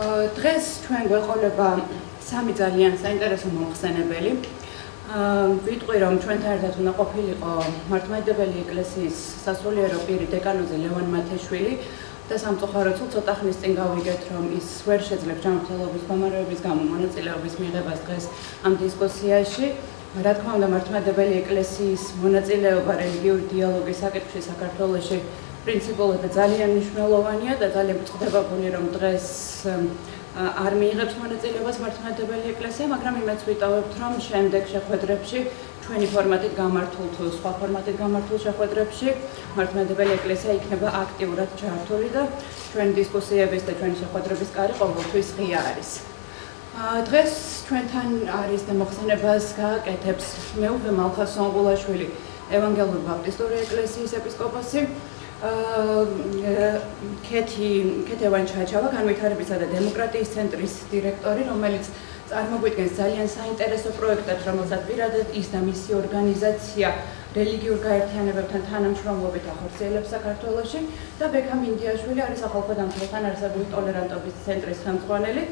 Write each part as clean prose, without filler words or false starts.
დღეს ჩვენ გვეყოლება სამი ძალიან საინტერესო მომხსენებელი. ვიტყვი რომ ჩვენთან ერთად უნდა ყოფილიყო მართლმადიდებელი ეკლესიის სასულიერო პირი დეკანოზი ლევან მათეშვილი და სამწუხაროდ ცოტა ხნის წინ გავიგეთ რომ ის ვერ შეძლებს ჯანმრთელობის გამარჯვების გამო მონაწილეობის მიღებას დღეს ამ დისკუსიაში. რა თქმა უნდა მართლმადიდებელი ეკლესიის მონაწილეობა რელიგიური დიალოგის საკითხში საქართველოში პრინციპულად ძალიან მნიშვნელოვანია და ძალიან ვწყდებებული რომ დღეს არ მიიღებს მონაწილეობას მართლმადიდებელი ეკლესია, მაგრამ იმედს ვიტოვებთ რომ შემდეგ შეხვედრებში ჩვენი ფორმატით გამართულ თუ სხვა ფორმატით გამართულ შეხვედრებში მართლმადიდებელი ეკლესია იქნება აქტიურად ჩართული და ჩვენი დისკუსიების და ჩვენი შეხვედრების კარი ყოველთვის ღია არის. დღეს ჩვენთან არის და მოხსენებას გააკეთებს მეუღლე მალხა სონღულაშვილი, ევანგელური ბაპტისტური ეკლესიის ეპისკოპოსი, ქეთევან ჩაჩავა, განვითარებისა და დემოკრატიის ცენტრის დირექტორი, რომელიც წარმოგვიდგენს ძალიან საინტერესო პროექტებს, რომელსაც პირადად ის და მისი ორგანიზაცია რელიგიურ გაერთიანებებთან თანამშრომლობით ახორციელებს საქართველოში და ბექამ ინდიაშვილი არის ახალ დამთავრებთან არსებული ტოლერანტობის ცენტრის ხელმძღვანელი.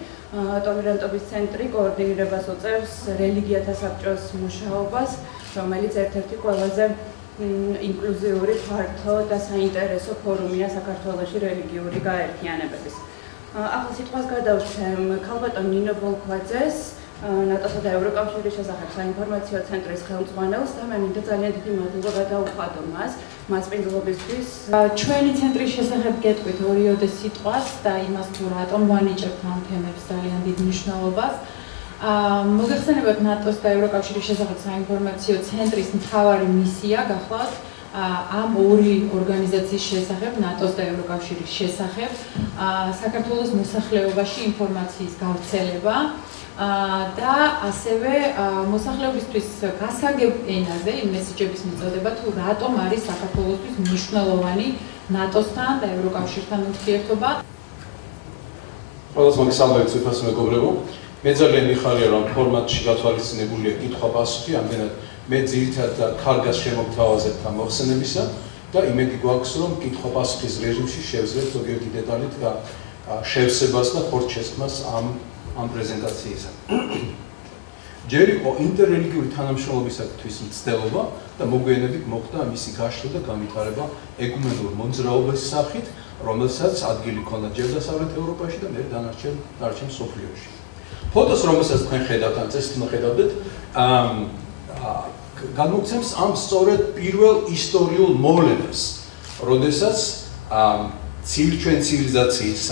ტოლერანტობის ცენტრი კოორდინირებას უწევს რელიგიათა საბჭოს მუშაობას, რომელიც ერთ-ერთი ყველაზე ინკლუზიური, ფართო და საინტერესო ფორუმია საქართველოში რელიგიური გაერთიანებების. ახლა სიტყვას გადავცემ ქალბატონ ნინო ბოლქვაძეს, ნატოსა და ევროკავშირის შესახებ საინფორმაციო ცენტრის ხელმძღვანელს და მე მინდა ძალიან დიდი მადლობა გადაუხადო მას მასპინძლობისთვის. ჩვენი ცენტრის შესახებ გეტყვით ორიოდე სიტყვას და იმას თუ რატომ ვანიჭებთ ამ თემებს ძალიან დიდ მნიშვნელობას. მოგეხსენებათ ნატოს და ევროკავშირის შესახებ საინფორმაციო ცენტრის მთავარი მისია გახლავთ ამ ორი ორგანიზაციის შესახებ, ნატოს და ევროკავშირის შესახებ, საქართველოს მოსახლეობაში ინფორმაციის გავრცელება და ასევე მოსახლეობისთვის გასაგებ ენაზე იმ მესიჯების მიწოდება თუ რატომ არის საქართველოსთვის მნიშვნელოვანი ნატოსთან და ევროკავშირთან ურთიერთობა. ყველას მოგესალმებით სიფას მეგობრებო. მე ძალიან მიხარია რომ ფორმატში გათვალისწინებულია კითხვა-პასუხი, ამდენად მე ძირითადად კარგას შემოგთავაზებთ ამ მოხსენებისა და იმედი გვაქვს რომ კითხვა-პასუხის რეჟიმში შევძლებთ ზოგიერთი დეტალით შევსებას და ხორცშესხმას ამ პრეზენტაციისა. ჯერ იყო ინტერრელიგიური თანამშრომლობისათვის მცდელობა და მოგვიანებით მოხდა მისი გაშლა და განვითარება ეკუმენურ მოძრაობის სახით, რომელსაც ადგილი ჰქონდა ჯერ დასავლეთ ევროპაში და მე დანარჩენ მსოფლიოში. ფოტოს, რომელსაც თქვენ ხედავთ, ან წესით მოხედავთ, განმოგცემს ამ სწორედ პირველ ისტორიულ მოვლენას, როდესაც ჩვენ ცივილიზაციის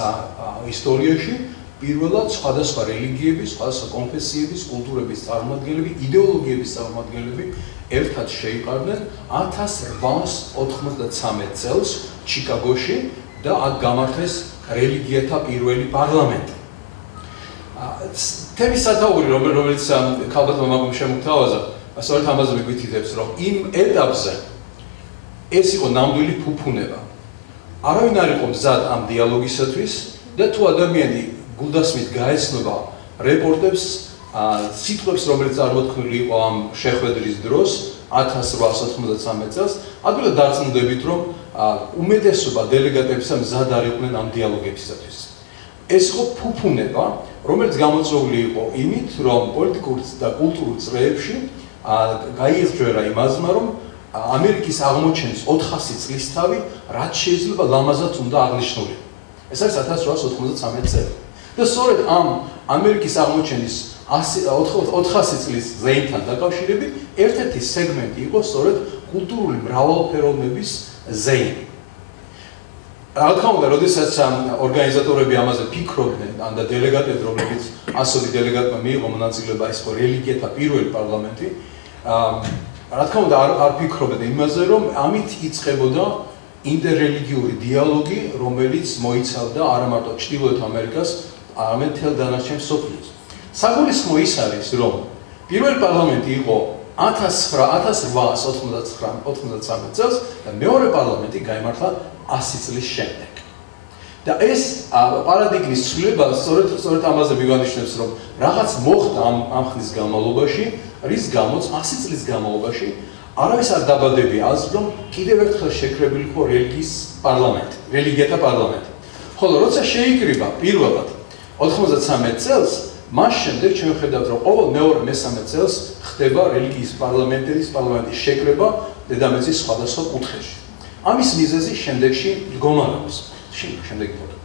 ისტორიაში პირველად სხვადასხვა რელიგიების, სხვადასხვა კონფესიების, კულტურების წარმომადგენლები, იდეოლოგიების წარმომადგენლები ერთად შეიყარნენ 1893 წელს ჩიკაგოში და აქ გამართეს რელიგიათა პირველი პარლამენტი. თემის სათაური, რომელიც ქალბატონმა მაგომ შემოგთავაზა, სწორედ ამაზე მიგვითითებს, რომ იმ ეტაპზე ეს იყო ნამდვილი ფუფუნება. არავინ არ იყო მზად ამ დიალოგისათვის და თუ ადამიანი გულდასმით გაეცნობა რეპორტებს, სიტყვებს, რომელიც წარმოთქმული იყო ამ შეხვედრის დროს 1893 წელს, ადვილად დარწმუნდებით, რომ უმეტესობა დელეგატებისა მზად არ იყვნენ ამ დიალოგებისათვის. ეს იყო ფუფუნება, რომელიც გამოწვეული იყო იმით, რომ პოლიტიკურ და კულტურულ წრეებში გაიესჯერა იმაზმა, რომ ამერიკის აღმოჩენის 400 წლის თავი რაც შეიძლება ლამაზად უნდა აღნიშნულიყო. ეს არის 1893 წელი. და სწორედ ამ ამერიკის აღმოჩენის 400 წლის ზეიმთან დაკავშირებით ერთ-ერთი სეგმენტი იყო სწორედ კულტურული მრავალფეროვნების ზეიმი. რა თქმა უნდა, როდესაც ორგანიზატორები ამაზე ფიქრობდნენ, და დელეგატები, რომლებიც ასოდი დელეგატმა მიიღო მონაწილეობა, ეს იყო რელიგიათა პირველი პარლამენტი, რა თქმა უნდა, არ ფიქრობდნენ იმაზე, რომ ამით იწყებოდა ინტერრელიგიური დიალოგი, რომელიც მოიცავდა არა მარტო ჩრდილოეთ ამერიკას, არამედ მთელ დანარჩენ მსოფლიოს. საგულისხმო ის არის, რომ პირველი პარლამენტი იყო 1893 წელს და მეორე პარლამენტი გაიმართა 100 წლის შემდეგ. და ეს პარადიგმის ცვლილება სწორედ ამაზე მიგანიშნებს, რომ რაღაც მოხდა ამ ხნის განმავლობაში, რის გამოც 100 წლის განმავლობაში არავის არ დაბადებია აზრს, რომ კიდევ ერთხელ შეკრებილი იყო რელიგიათა პარლამენტი. ხოლო როცა შეიკრიბა პირველად 93 წელს მას შემდეგ ჩვენ ხედავთ, რომ ყოველ მეორე-მესამე წელს ხდება რელიგიის პარლამენტის შეკრება დედამიწის სხვადასხვა კუთხეში. ამის მიზეზი შემდეგში მდგომარეობს. შემდეგი ფოტო.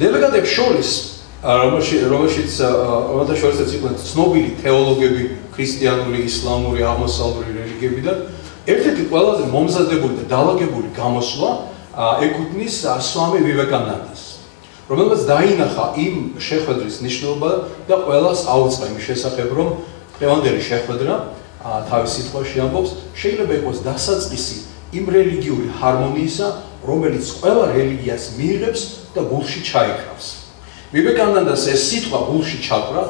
დელეგატებს შორის, რომელთა შორისაც იყვნენ ცნობილი თეოლოგები, ქრისტიანული, ისლამური, აღმოსავლური რელიგიებიდან, ერთ-ერთი ყველაზე მომზადებული და დაალაგებული გამოსვლა ეკუთვნის სვამი ვივეკანანდას, რომელმაც დაინახა იმ შეხვედრის მნიშვნელობა და ყველას აუწყა იმის შესახებ, რომ დღევანდელი შეხვედრა თავის სიტყვაში ამბობს, შეიძლება იყოს დასაწყისი იმ რელიგიური ჰარმონიისა, რომელიც ყველა რელიგიას მიიღებს და გულში ჩაიკრავს. ვივეკანანდას ეს სიტყვა გულში ჩაკრა,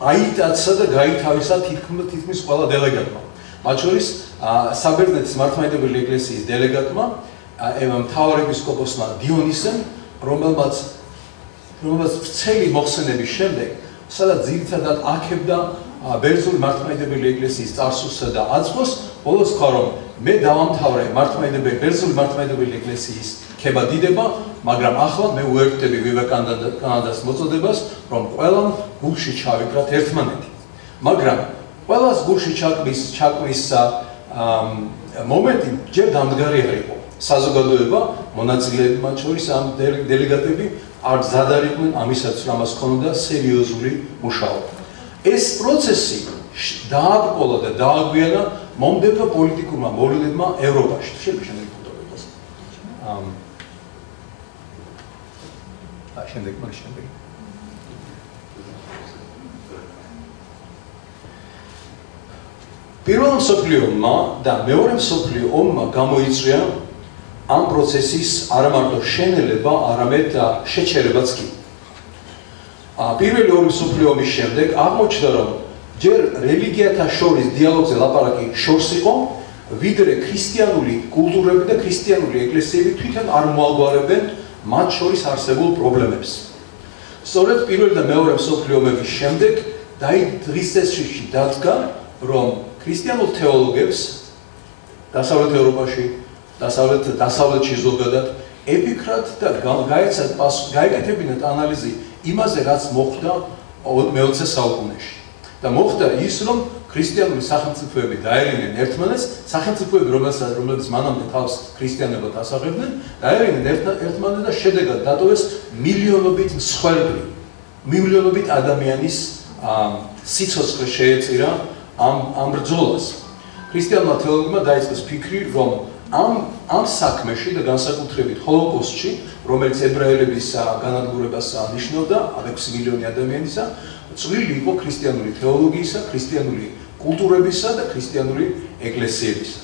აიტაცა და გაითავისა თითქმის ყველა დელეგატმა. მათ შორის საბერძნეთის მართლმადიდებელი ეკლესიის დელეგატმა, მთავარეპისკოპოსმა დიონისემ, რომელმაც ვრცელი მოხსენების შემდეგ, სადაც ძირითადად აქებდა ბერძნული მართლმადიდებელი ეკლესიის წარსულსა და აწმყოს, ბოლოს თქვა, რომ მე დავამთავრე ბერძნული მართლმადიდებელი ეკლესიის ქება დიდება, მაგრამ ახლა მე უერთდები ვივეკანანდას მოწოდებას, რომ ყველამ გულში ჩავიკრათ ერთმანეთი. მაგრამ ყველას გულში ჩაკვრის მომენტი ჯერ დამდგარი არ იყო. საზოგადოება, მონაწილეები, მათ შორის ამ დელეგატები არ მზად არ იყვნენ ამისაც, რომ ამას ჰქონოდა სერიოზული მუშაობა. ეს პროცესი დააბკოლა და დააგვიანა მომდევნო პოლიტიკურმა მოვლენებმა ევროპაში. შემდეგ ფოტო იყოს. შემდეგ. პირველ მსოფლიო ომმა და მეორე მსოფლიო ომმა გამოიწვია ამ პროცესის არა მარტო შენელება, არამედ შეჩერებაც კი. პირველი ორი მსოფლიო ომის შემდეგ აღმოჩნდა, რომ ჯერ რელიგიათა შორის დიალოგზე ლაპარაკი შორს იყო, ვიდრე ქრისტიანული კულტურები და ქრისტიანული ეკლესიები თვითონ არ მოაგვარებენ მათ შორის არსებულ პრობლემებს. სწორედ პირველი და მეორე მსოფლიო ომების შემდეგ დღის წესრიგში დადგა, რომ ქრისტიანულ თეოლოგებს დასავლეთ ევროპაში, დასავლეთში ზოგადად epikrat და გაეკეთებინათ ანალიზი იმაზე, რაც მოხდა მე-20 საუკუნეში. და მოხდა ის, რომ ქრისტიანული სახელმწიფოები დაერინენ ერთმანეთს, სახელმწიფოები, რომლებიც მანამდე თავს ქრისტიანებად ასახებდნენ, დაერინენ ერთმანეთს და შედეგად დატოვეს მილიონობით მსხვერპლი, მილიონობით ადამიანის სიცოცხლე შეეწირა ამ ბრძოლას. ქრისტიანულმა თეოლოგებმა დაიწყეს ფიქრი, რომ ამ საქმეში და განსაკუთრებით ჰოლოკოსტში, რომელიც ებრაელების განადგურებას ნიშნავდა 6 მილიონი ადამიანისა, წვლილი იყო ქრისტიანული თეოლოგიისა, ქრისტიანული კულტურებისა და ქრისტიანული ეკლესიებისა.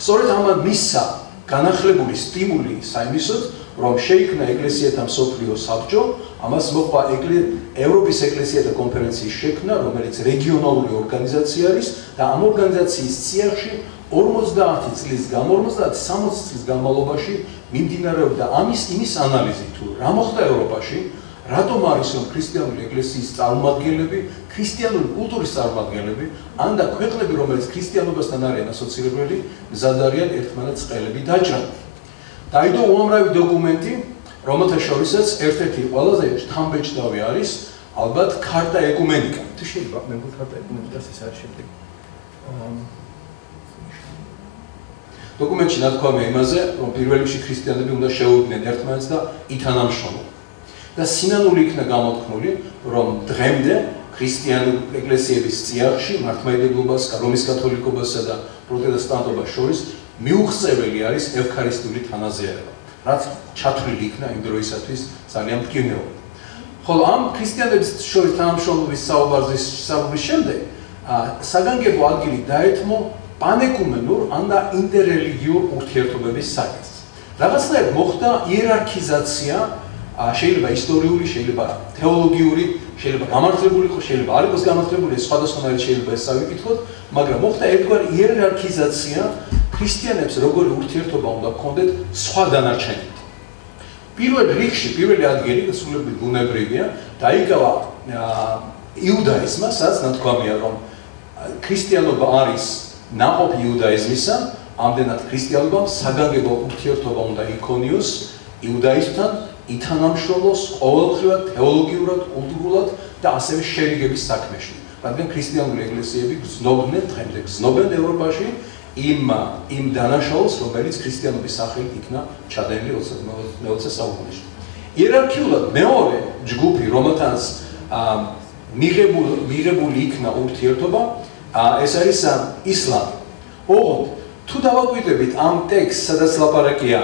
სწორედ ამან მისცა განახლებული სტიმული საიმისოდ, რომ შეიქმნა ეკლესიათა მსოფლიო საბჭო, ამას მოყვა ევროპის ეკლესიათა კონფერენციის შექმნა, რომელიც რეგიონალური ორგანიზაცია არის და ამ ორგანიზაციის წიაღში 50 წლის 60 წლის განმავლობაში მიმდინარეობდა იმის ანალიზი, თუ რა მოხდა ევროპაში, რატომ არის რომ ქრისტიანული ეკლესიის წარმომადგენლები, ქრისტიანული კულტურის წარმომადგენლები, ან და ქვეყნები, რომელიც ქრისტიანობასთან არიან ასოცირებული, მზად არიან ერთმანეთს ყელები დაჭრან. დაიდო უამრავი დოკუმენტი, რომელთა შორისაც ერთ-ერთი ყველაზე შთამბეჭდავი არის ალბათ ქარტა ეკუმენიკა. თუ შეიძლება მე ქარტა ეკუმენიკას ეს არის შემდეგ. დოკუმენტში ნათქვამია იმაზე, რომ პირველ რიგში ქრისტიანები უნდა შეუდგნენ ერთმანეთს და ითანამშრომლონ. და სინანული იქნა გამოთქმული, რომ დღემდე ქრისტიანული ეკლესიების წიაღში მართლმადიდებლობას, რომის კათოლიკობასა და პროტესტანტობას შორის მიუღწეველი არის ევქარისტიული თანაზიარება, რაც ჩათვლილი იქნა იმ დროისათვის ძალიან მტკივნეულად. ხოლო ამ ქრისტიანების შორის თანამშრომლობის საუბრის შემდეგ საგანგებო ადგილი დაეთმო პანეკუმენურ ან და ინტერრელიგიურ ურთიერთობების საკითხს. რაღაცნაირად მოხდა იერარქიზაცია, შეიძლება ისტორიული, შეიძლება თეოლოგიური, შეიძლება გამართლებული იყოს, შეიძლება არ იყოს გამართლებული, სხვადასხვანაირად შეიძლება ეს წავიკითხოთ, მაგრამ მოხდა ერთგვარი იერარქიზაცია ქრისტიანებს როგორი ურთიერთობა უნდა ჰქონდეთ სხვა დანარჩენით. პირველ რიგში, პირველი ადგილი სრულებით ბუნებრივია, დაიკავა იუდაიზმმა, სადაც ნათქვამია, რომ ქრისტიანობა არის ნაყოფი იუდაიზმისა, ამდენად ქრისტიანობამ საგანგებო ურთიერთობა უნდა იქონიოს იუდაიზმთან, ითანამშრომლოს ყოველდღიურად თეოლოგიურად, კულტურულად და ასევე შერიგების საქმეში. რადგან ქრისტიანული ეკლესიები გრძნობდნენ დღემდე გრძნობენ ევროპაში იმ დანაშაულს, რომელიც ქრისტიანობის სახელით იქნა ჩადენილი 20 საუკუნეში. იერარქიულად მეორე ჯგუფი, რომელთანაც მიღებული იქნა ურთიერთობა, ეს არის ისლამი. ოღონდ თუ დავაკვირდებით ამ ტექსტს, სადაც ლაპარაკია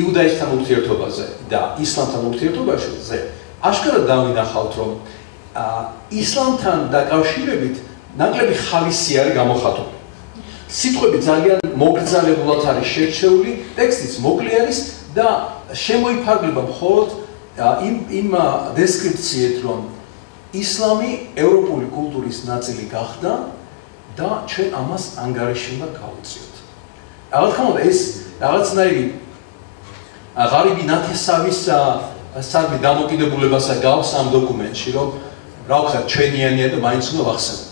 იუდაიზმთან ურთიერთობაზე და ისლამთან ურთიერთობაზე, აშკარად დავინახავთ, რომ ისლამთან დაკავშირებით ნაკლები ხალისი არის გამოხატული. სიტყვები ძალიან მოგრძალებულად არის შერჩეული, ტექსტიც მოკლე არის და შემოიფარგლება მხოლოდ იმ დესკრიფციით, რომ ისლამი ევროპული კულტურის ნაწილი გახდა და ჩვენ ამას ანგარიში უნდა გავუწიოთ. რა თქმა უნდა, ეს რაღაცნაირი ღარიბი ნათესავის სარბი დამოკიდებულებასა გავს ამ დოკუმენტში, რომ რა ვქნათ ჩვენიანია და მაინც უნდა ვახსენოთ.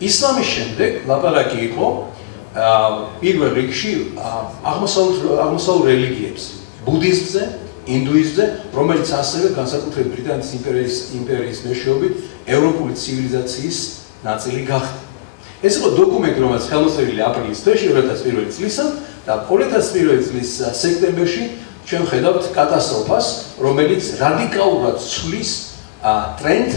ისლამის შემდეგ ლაპარაკი იყო პირველ რიგში აღმოსავლურ რელიგიებს, ბუდიზმზე, ინდუიზმზე, რომელიც ასევე განსაკუთრებით ბრიტანეთის იმპერიის მეშვეობით ევროპული ცივილიზაციის ნაწილი გახდა. ეს იყო დოკუმენტი, რომელიც ხელმოწერილი აპრილის თვეში 2001 წლისა და 2001 წლის სექტემბერში ჩვენ ხედავთ კატასტროფას, რომელიც რადიკალურად ცვლის ტრენდს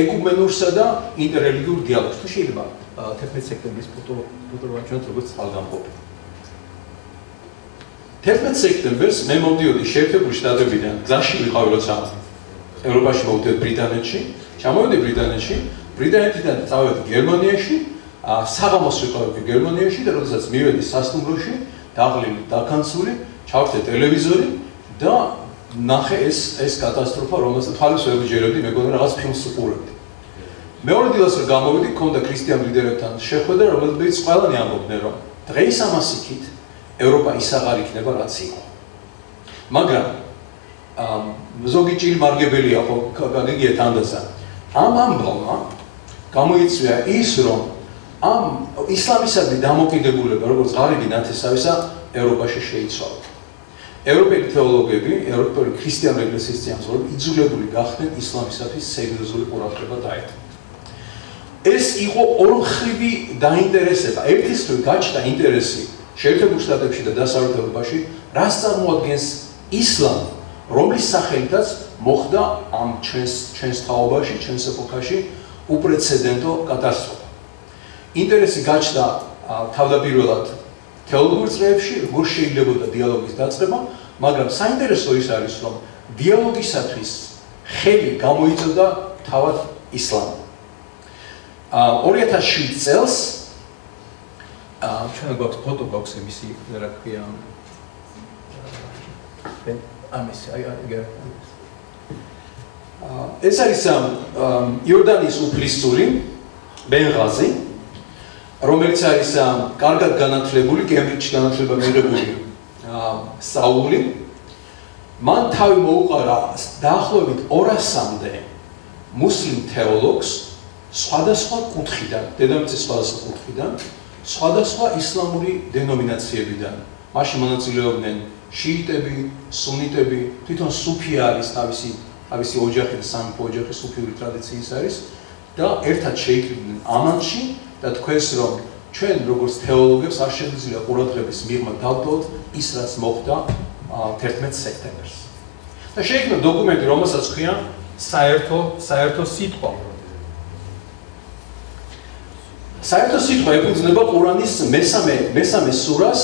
ეკუმენურსა და ინტერრელიგიურ დიალოგს. თუ შეიძლება 11 სექტემბრის ფოტო ვაჩვენოთ, როგორც წყალგამყოფი. 11 სექტემბერს მე მომდიოდი შეერთებული შტატებიდან, გზაში ვიყავი, როცა ევროპაში მოვიდეთ ბრიტანეთში, ჩამოვედი ბრიტანეთში, ბრიტანეთიდან წავედი გერმანიაში, საღამოს ვიყავი გერმანიაში და როდესაც მივედი სასტუმროში, დაღლილი, დაქანცული, ჩავხდე ტელევიზორი და ნახე ეს კატასტროფა, რომელსაც თვალის ვერ ვიჯერებდი, მეგონა რაღაც ფილმს უყურებდი. მეორე დილას რომ გამოვიდი, მქონდა ქრისტიან ლიდერებთან შეხვედრა, რომელიც ყველანი ამბობდნენ, რომ დღეს ამას იქით ევროპა ის აღარ იქნება, რაც იყო. მაგრამ ზოგი ჭირი მარგებელია ხო, გაგიგიათ ანდაზა. ამ ამბავმა გამოიწვია ის, რომ ამ ისლამისადმი დამოკიდებულება, როგორც ღარიბი ნათესავისა, ევროპაში შეიცვალა. ევროპელი თეოლოგები, ევროპელი ქრისტიანული ეკლესიის წინასწარი იძულებული გახდნენ ისლამისათვის სერიოზული ყურადღება დაეთმოთ. ეს იყო ორმხრივი დაინტერესება. ერთის მხრივ გაჩნდა ინტერესი შეერთებულ შტატებში და დასავლეთ ევროპაში, რას წარმოადგენს ისლამი, რომლის სახელითაც მოხდა ამ ჩვენს თაობაში, ჩვენს ეპოქაში უპრეცედენტო კატასტროფა. ინტერესი გაჩნდა თავდაპირველად თეოლოგიურ წრეებში, როგორ შეიძლებოდა დიალოგის დაწყება, მაგრამ საინტერესო ის არის, რომ დიალოგისათვის ხელი გამოიწოდა თავად ისლამი. 2007 წელს ჩვენ გვაქვს ფოტო გვაქვს მისი რა ქვია ეს არის იორდანიის უფლისწული ბენღაზი, რომელიც არის კარგად განათლებული, კემბრიჯში განათლება მიღებული სწავლული. მან თავი მოუყარა დაახლოებით 200-მდე მუსლიმ თეოლოგს სხვადასხვა კუთხიდან, დედამიწის სხვადასხვა კუთხიდან, სხვადასხვა ისლამური დენომინაციებიდან. მაშინ მონაწილეობდნენ შიიტები, სუნიტები, თვითონ სუფია არის თავისი ოჯახი და სამეფო ოჯახი სუფიური ტრადიციის არის და ერთად შეიკრიბნენ ამანში და თქვეს, რომ ჩვენ როგორც თეოლოგებს არ შეგვიძლია ყურადღების მიღმა დავტოვოთ ის, რაც მოხდა 11 სექტემბერს. და შეიქმნა დოკუმენტი, რომელსაც ქვია საერთო სიტყვა. საერთო სიტყვა ეფუძნება ყურანის მესამე სურას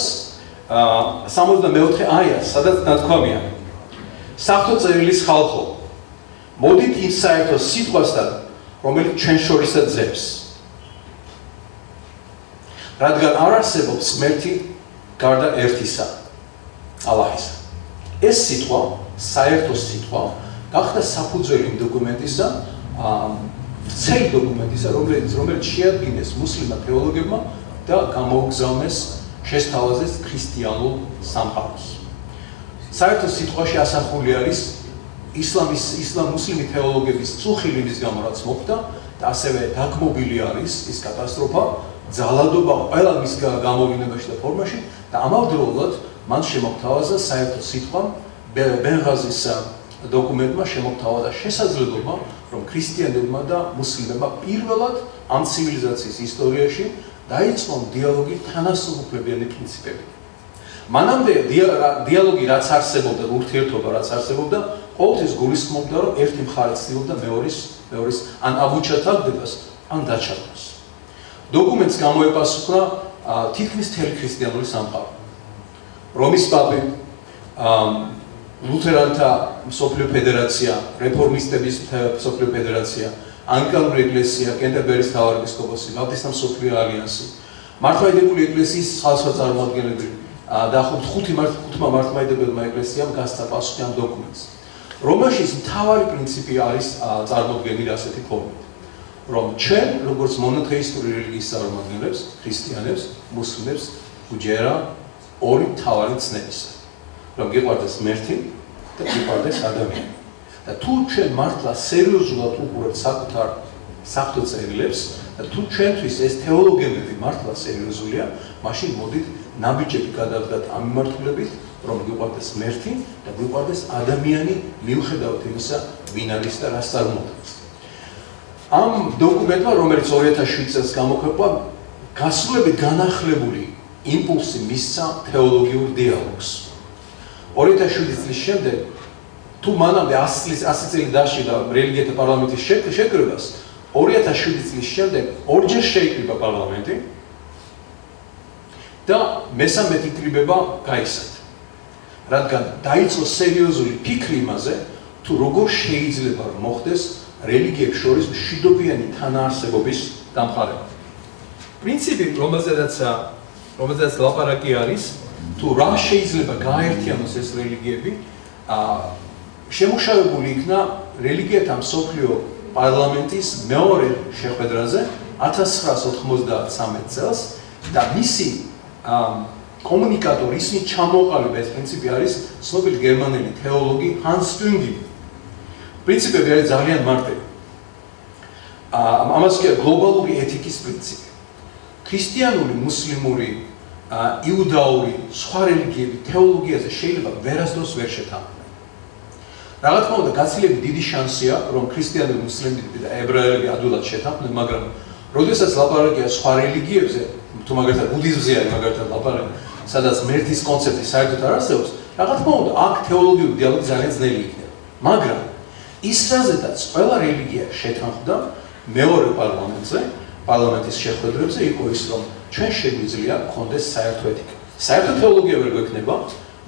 64 აიას, სადაც ნათქვამია: "საღვთო წერილის ხალხო, მოდით იმ საერთო სიტყვასთან, რომელიც ჩვენ შორისაც ძებს. რადგან არ არსებობს ღმერთი გარდა ერთისა, ალაჰისა." ეს სიტყვა, საერთო სიტყვა, გახდა საფუძველი დოკუმენტისა, ცელი დოკუმენტისა, რომელიც შეადგინეს მუსლიმმა თეოლოგებმა და გამოუგზავნეს შესთავაზეს ქრისტიანულ სამყაროს. საერთო სიტყვაში ასახული არის მუსლიმი თეოლოგების წუხილი იმის გამო, რაც მოხდა და ასევე დაგმობილი არის ის კატასტროფა, ძალადობა ყველა მის გამოვინებაში და ფორმაში და ამავდროულად მან შემოგთავაზა საერთო სიტყვამ ბენღაზის დოკუმენტმა შემოგთავაზა შესაძლებლობა, რომ ქრისტიანებმა და მუსლიმებმა პირველად ამ ცივილიზაციის ისტორიაში დაიწყონ დიალოგი თანასწორუფლებიანი პრინციპებით. მანამდე დიალოგი რაც არსებობდა, ურთიერთობა რაც არსებობდა, ყოველთვის გულისხმობდა, რომ ერთი მხარე ცდილობდა მეორის ან აბუჩათაგდებას, ან დაჩაგდებას. დოკუმენტს გამოეპასუხა თითქმის მთელი ქრისტიანული სამყარო. რომის პაპი, ლუთერანთა მსოფლიო ფედერაცია, რეფორმისტების მსოფლიო ფედერაცია, ანგლიკანური ეკლესია, კენტერბერის მთავარეპისკოპოსი, ბაპტისტთა მსოფლიო ალიანსი, მართლმადიდებლური ეკლესიის სხვადასხვა წარმომადგენლები და ხუთმა მართლმადიდებელმა ეკლესიამ გასცა პასუხი ამ დოკუმენტს. რომელშიც მთავარი პრინციპი არის წარმოდგენილი ასეთი ფორმით, რომ ჩვენ, როგორც მონოთეისტური რელიგიის წარმომადგენლებს, ქრისტიანებს, მუსლიმებს, გვჯერა ორი მთავარი ცნებისა, რომ გიყვარდეს ღმერთი და გიყვარდეს ადამიანი. და თუ ჩვენ მართლა სერიოზულად უყურებთ საკუთარ საღვთო წერილებს და თუ ჩვენთვის ეს თეოლოგიები მართლა სერიოზულია, მაშინ მოდით ნაბიჯები გადავდგათ ამ მიმართულებით, რომ გვიყვარდეს ღმერთი და გვიყვარდეს ადამიანი მიუხედავად იმისა, ვინ არის და რას წარმოადგენს. ამ დოკუმენტმა, რომელიც 2007 წელს გამოქვეყნდა, გასულებით განახლებული იმპულსი მისცა თეოლოგიურ დიალოგს. 2007 წლის შემდეგ, თუ მანამდე 100 წელი დაშვიდა რელიგიათა პარლამენტის შეკრებას, 2007 წლის შემდეგ ორჯერ შეიკრიბა პარლამენტი და მესამე იკრიბება გაიცადა. რადგან დაიწყო სერიოზული ფიქრი იმაზე, თუ როგორ შეიძლება მოხდეს რელიგიებს შორის მშვიდობიანი თანაარსებობის დამყარება. პრინციპი, რომელზეც ლაპარაკი არის, თუ რა შეიძლება გააერთიანოს ეს რელიგიები, შემუშავებული იქნა რელიგიათა მსოფლიო პარლამენტის მეორე შეხვედრაზე 1993 წელს და მისი კომუნიკატორი, ისინი ჩამოყალიბა ეს პრინციპი არის ცნობილი გერმანელი თეოლოგი ჰანს სტუნგი. პრინციპები არის ძალიან მარტივი. ამას ქვია გლობალური ეთიკის პრინციპი. ქრისტიანული, მუსლიმური, იუდაური, სხვა რელიგიები თეოლოგიაზე შეიძლება ვერასდროს ვერ შეთანხმდნენ. რა თქმა უნდა, გაცილებით დიდი შანსია, რომ ქრისტიანები, მუსლიმები და ებრაელები ადვილად შეთანხმდნენ, მაგრამ როდესაც ლაპარაკია სხვა რელიგიებზე, თუ მაგალითად ბუდიზმზე არის მაგალითად ლაპარაკი, სადაც ღმერთის კონცეფცია საერთოდ არ არსებობს, რა თქმა უნდა, აქ თეოლოგიური დიალოგი ძალიან ძნელი იქნება. მაგრამ ის რაზედაც ყველა რელიგია შეთანხმდა მეორე პარლამენტის შეხვედრებზე იყო ის, რომ ჩვენ შეგვიძლია გქონდეს საერთო ეთიკა. საერთო თეოლოგია ვერ გვექნება,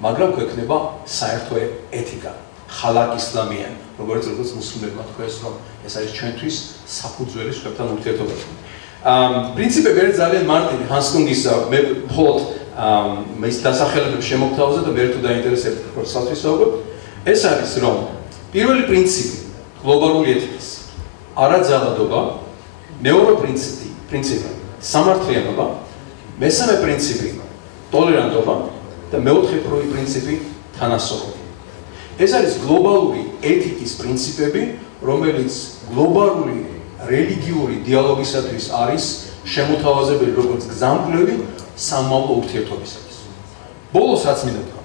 მაგრამ გვექნება საერთო ეთიკა. ხალაკ ისლამიანი, როგორც მუსლიმებმა თქვეს, რომ ეს არის ჩვენთვის საფუძველი სხვებთან ურთიერთობაში. პრინციპები არის ძალიან მარტივი. ჰანს სტუნგის მე მხოლოდ მის დასახელებებს შემოგთავაზა და ვერ თუ დაინტერესებთ პროცესს ვისაუბრებ. ეს არის, რომ პირველი პრინციპი გლობალური ეთიკის არაძალადობა, მეორე პრინციპი სამართლიანობა, მესამე პრინციპი ტოლერანტობა და მეოთხე პრინციპი თანასწორობა. ეს არის გლობალური ეთიკის პრინციპები, რომელიც გლობალური რელიგიური დიალოგისათვის არის შემოთავაზებელი როგორც გზამკვლევი სამმავლო ურთიერთობისათვის. ბოლოს რაც მინდა თქვა,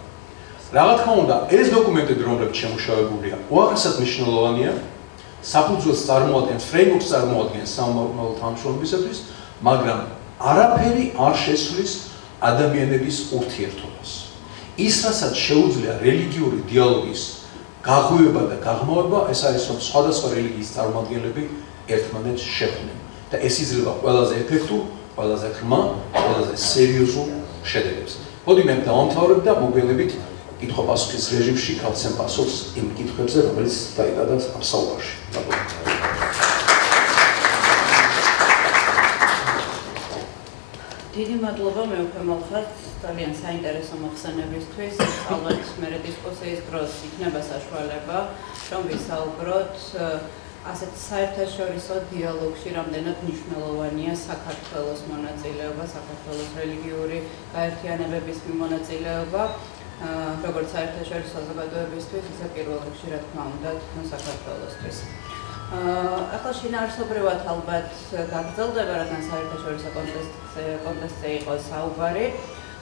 რა თქმა უნდა, ეს დოკუმენტები, რომლებიც შემუშავებულია, უაღრესად მნიშვნელოვანია, საფუძველს წარმოადგენს, ფრეიმვორკს წარმოადგენს სამმავლო თანამშრომლობისათვის, მაგრამ არაფერი არ შესვლის ადამიანების ურთიერთობას. ის, რასაც შეუძლია რელიგიური დიალოგის გაღვივება და გაღრმავება, ეს არის, რომ სხვადასხვა რელიგიის წარმომადგენლები ერთმანეთს შეხვდნენ და ეს იძლევა ყველაზე ეფექტურ, ყველაზე ღრმა, ყველაზე სერიოზულ შედეგებს. მოდი მე დავამთავრებ და მოგვიანებით კითხვა-პასუხის რეჟიმში გავცემ პასუხს იმ კითხვებზე, რომელიც დაიბადა ამ საუბარში. დიდი მადლობა მეუფე მალხაზ ძალიან საინტერესო მოხსენებისთვის. ალბათ მე დისკუსიის დროს იქნება საშუალება, რომ ვისაუბროთ ასეთ საერთაშორისო დიალოგში რამდენად მნიშვნელოვანია საქართველოს მონაწილეობა, საქართველოს რელიგიური გაერთიანებების მონაწილეობა, როგორც საერთაშორისო საზოგადოებისთვის, ისე პირველ რიგში, რა თქმა უნდა, საქართველოსთვის. ახლა შინაარსობრივად ალბათ გაგრძელდება, რადგან საერთაშორისო კონტექსტზე იყო საუბარი.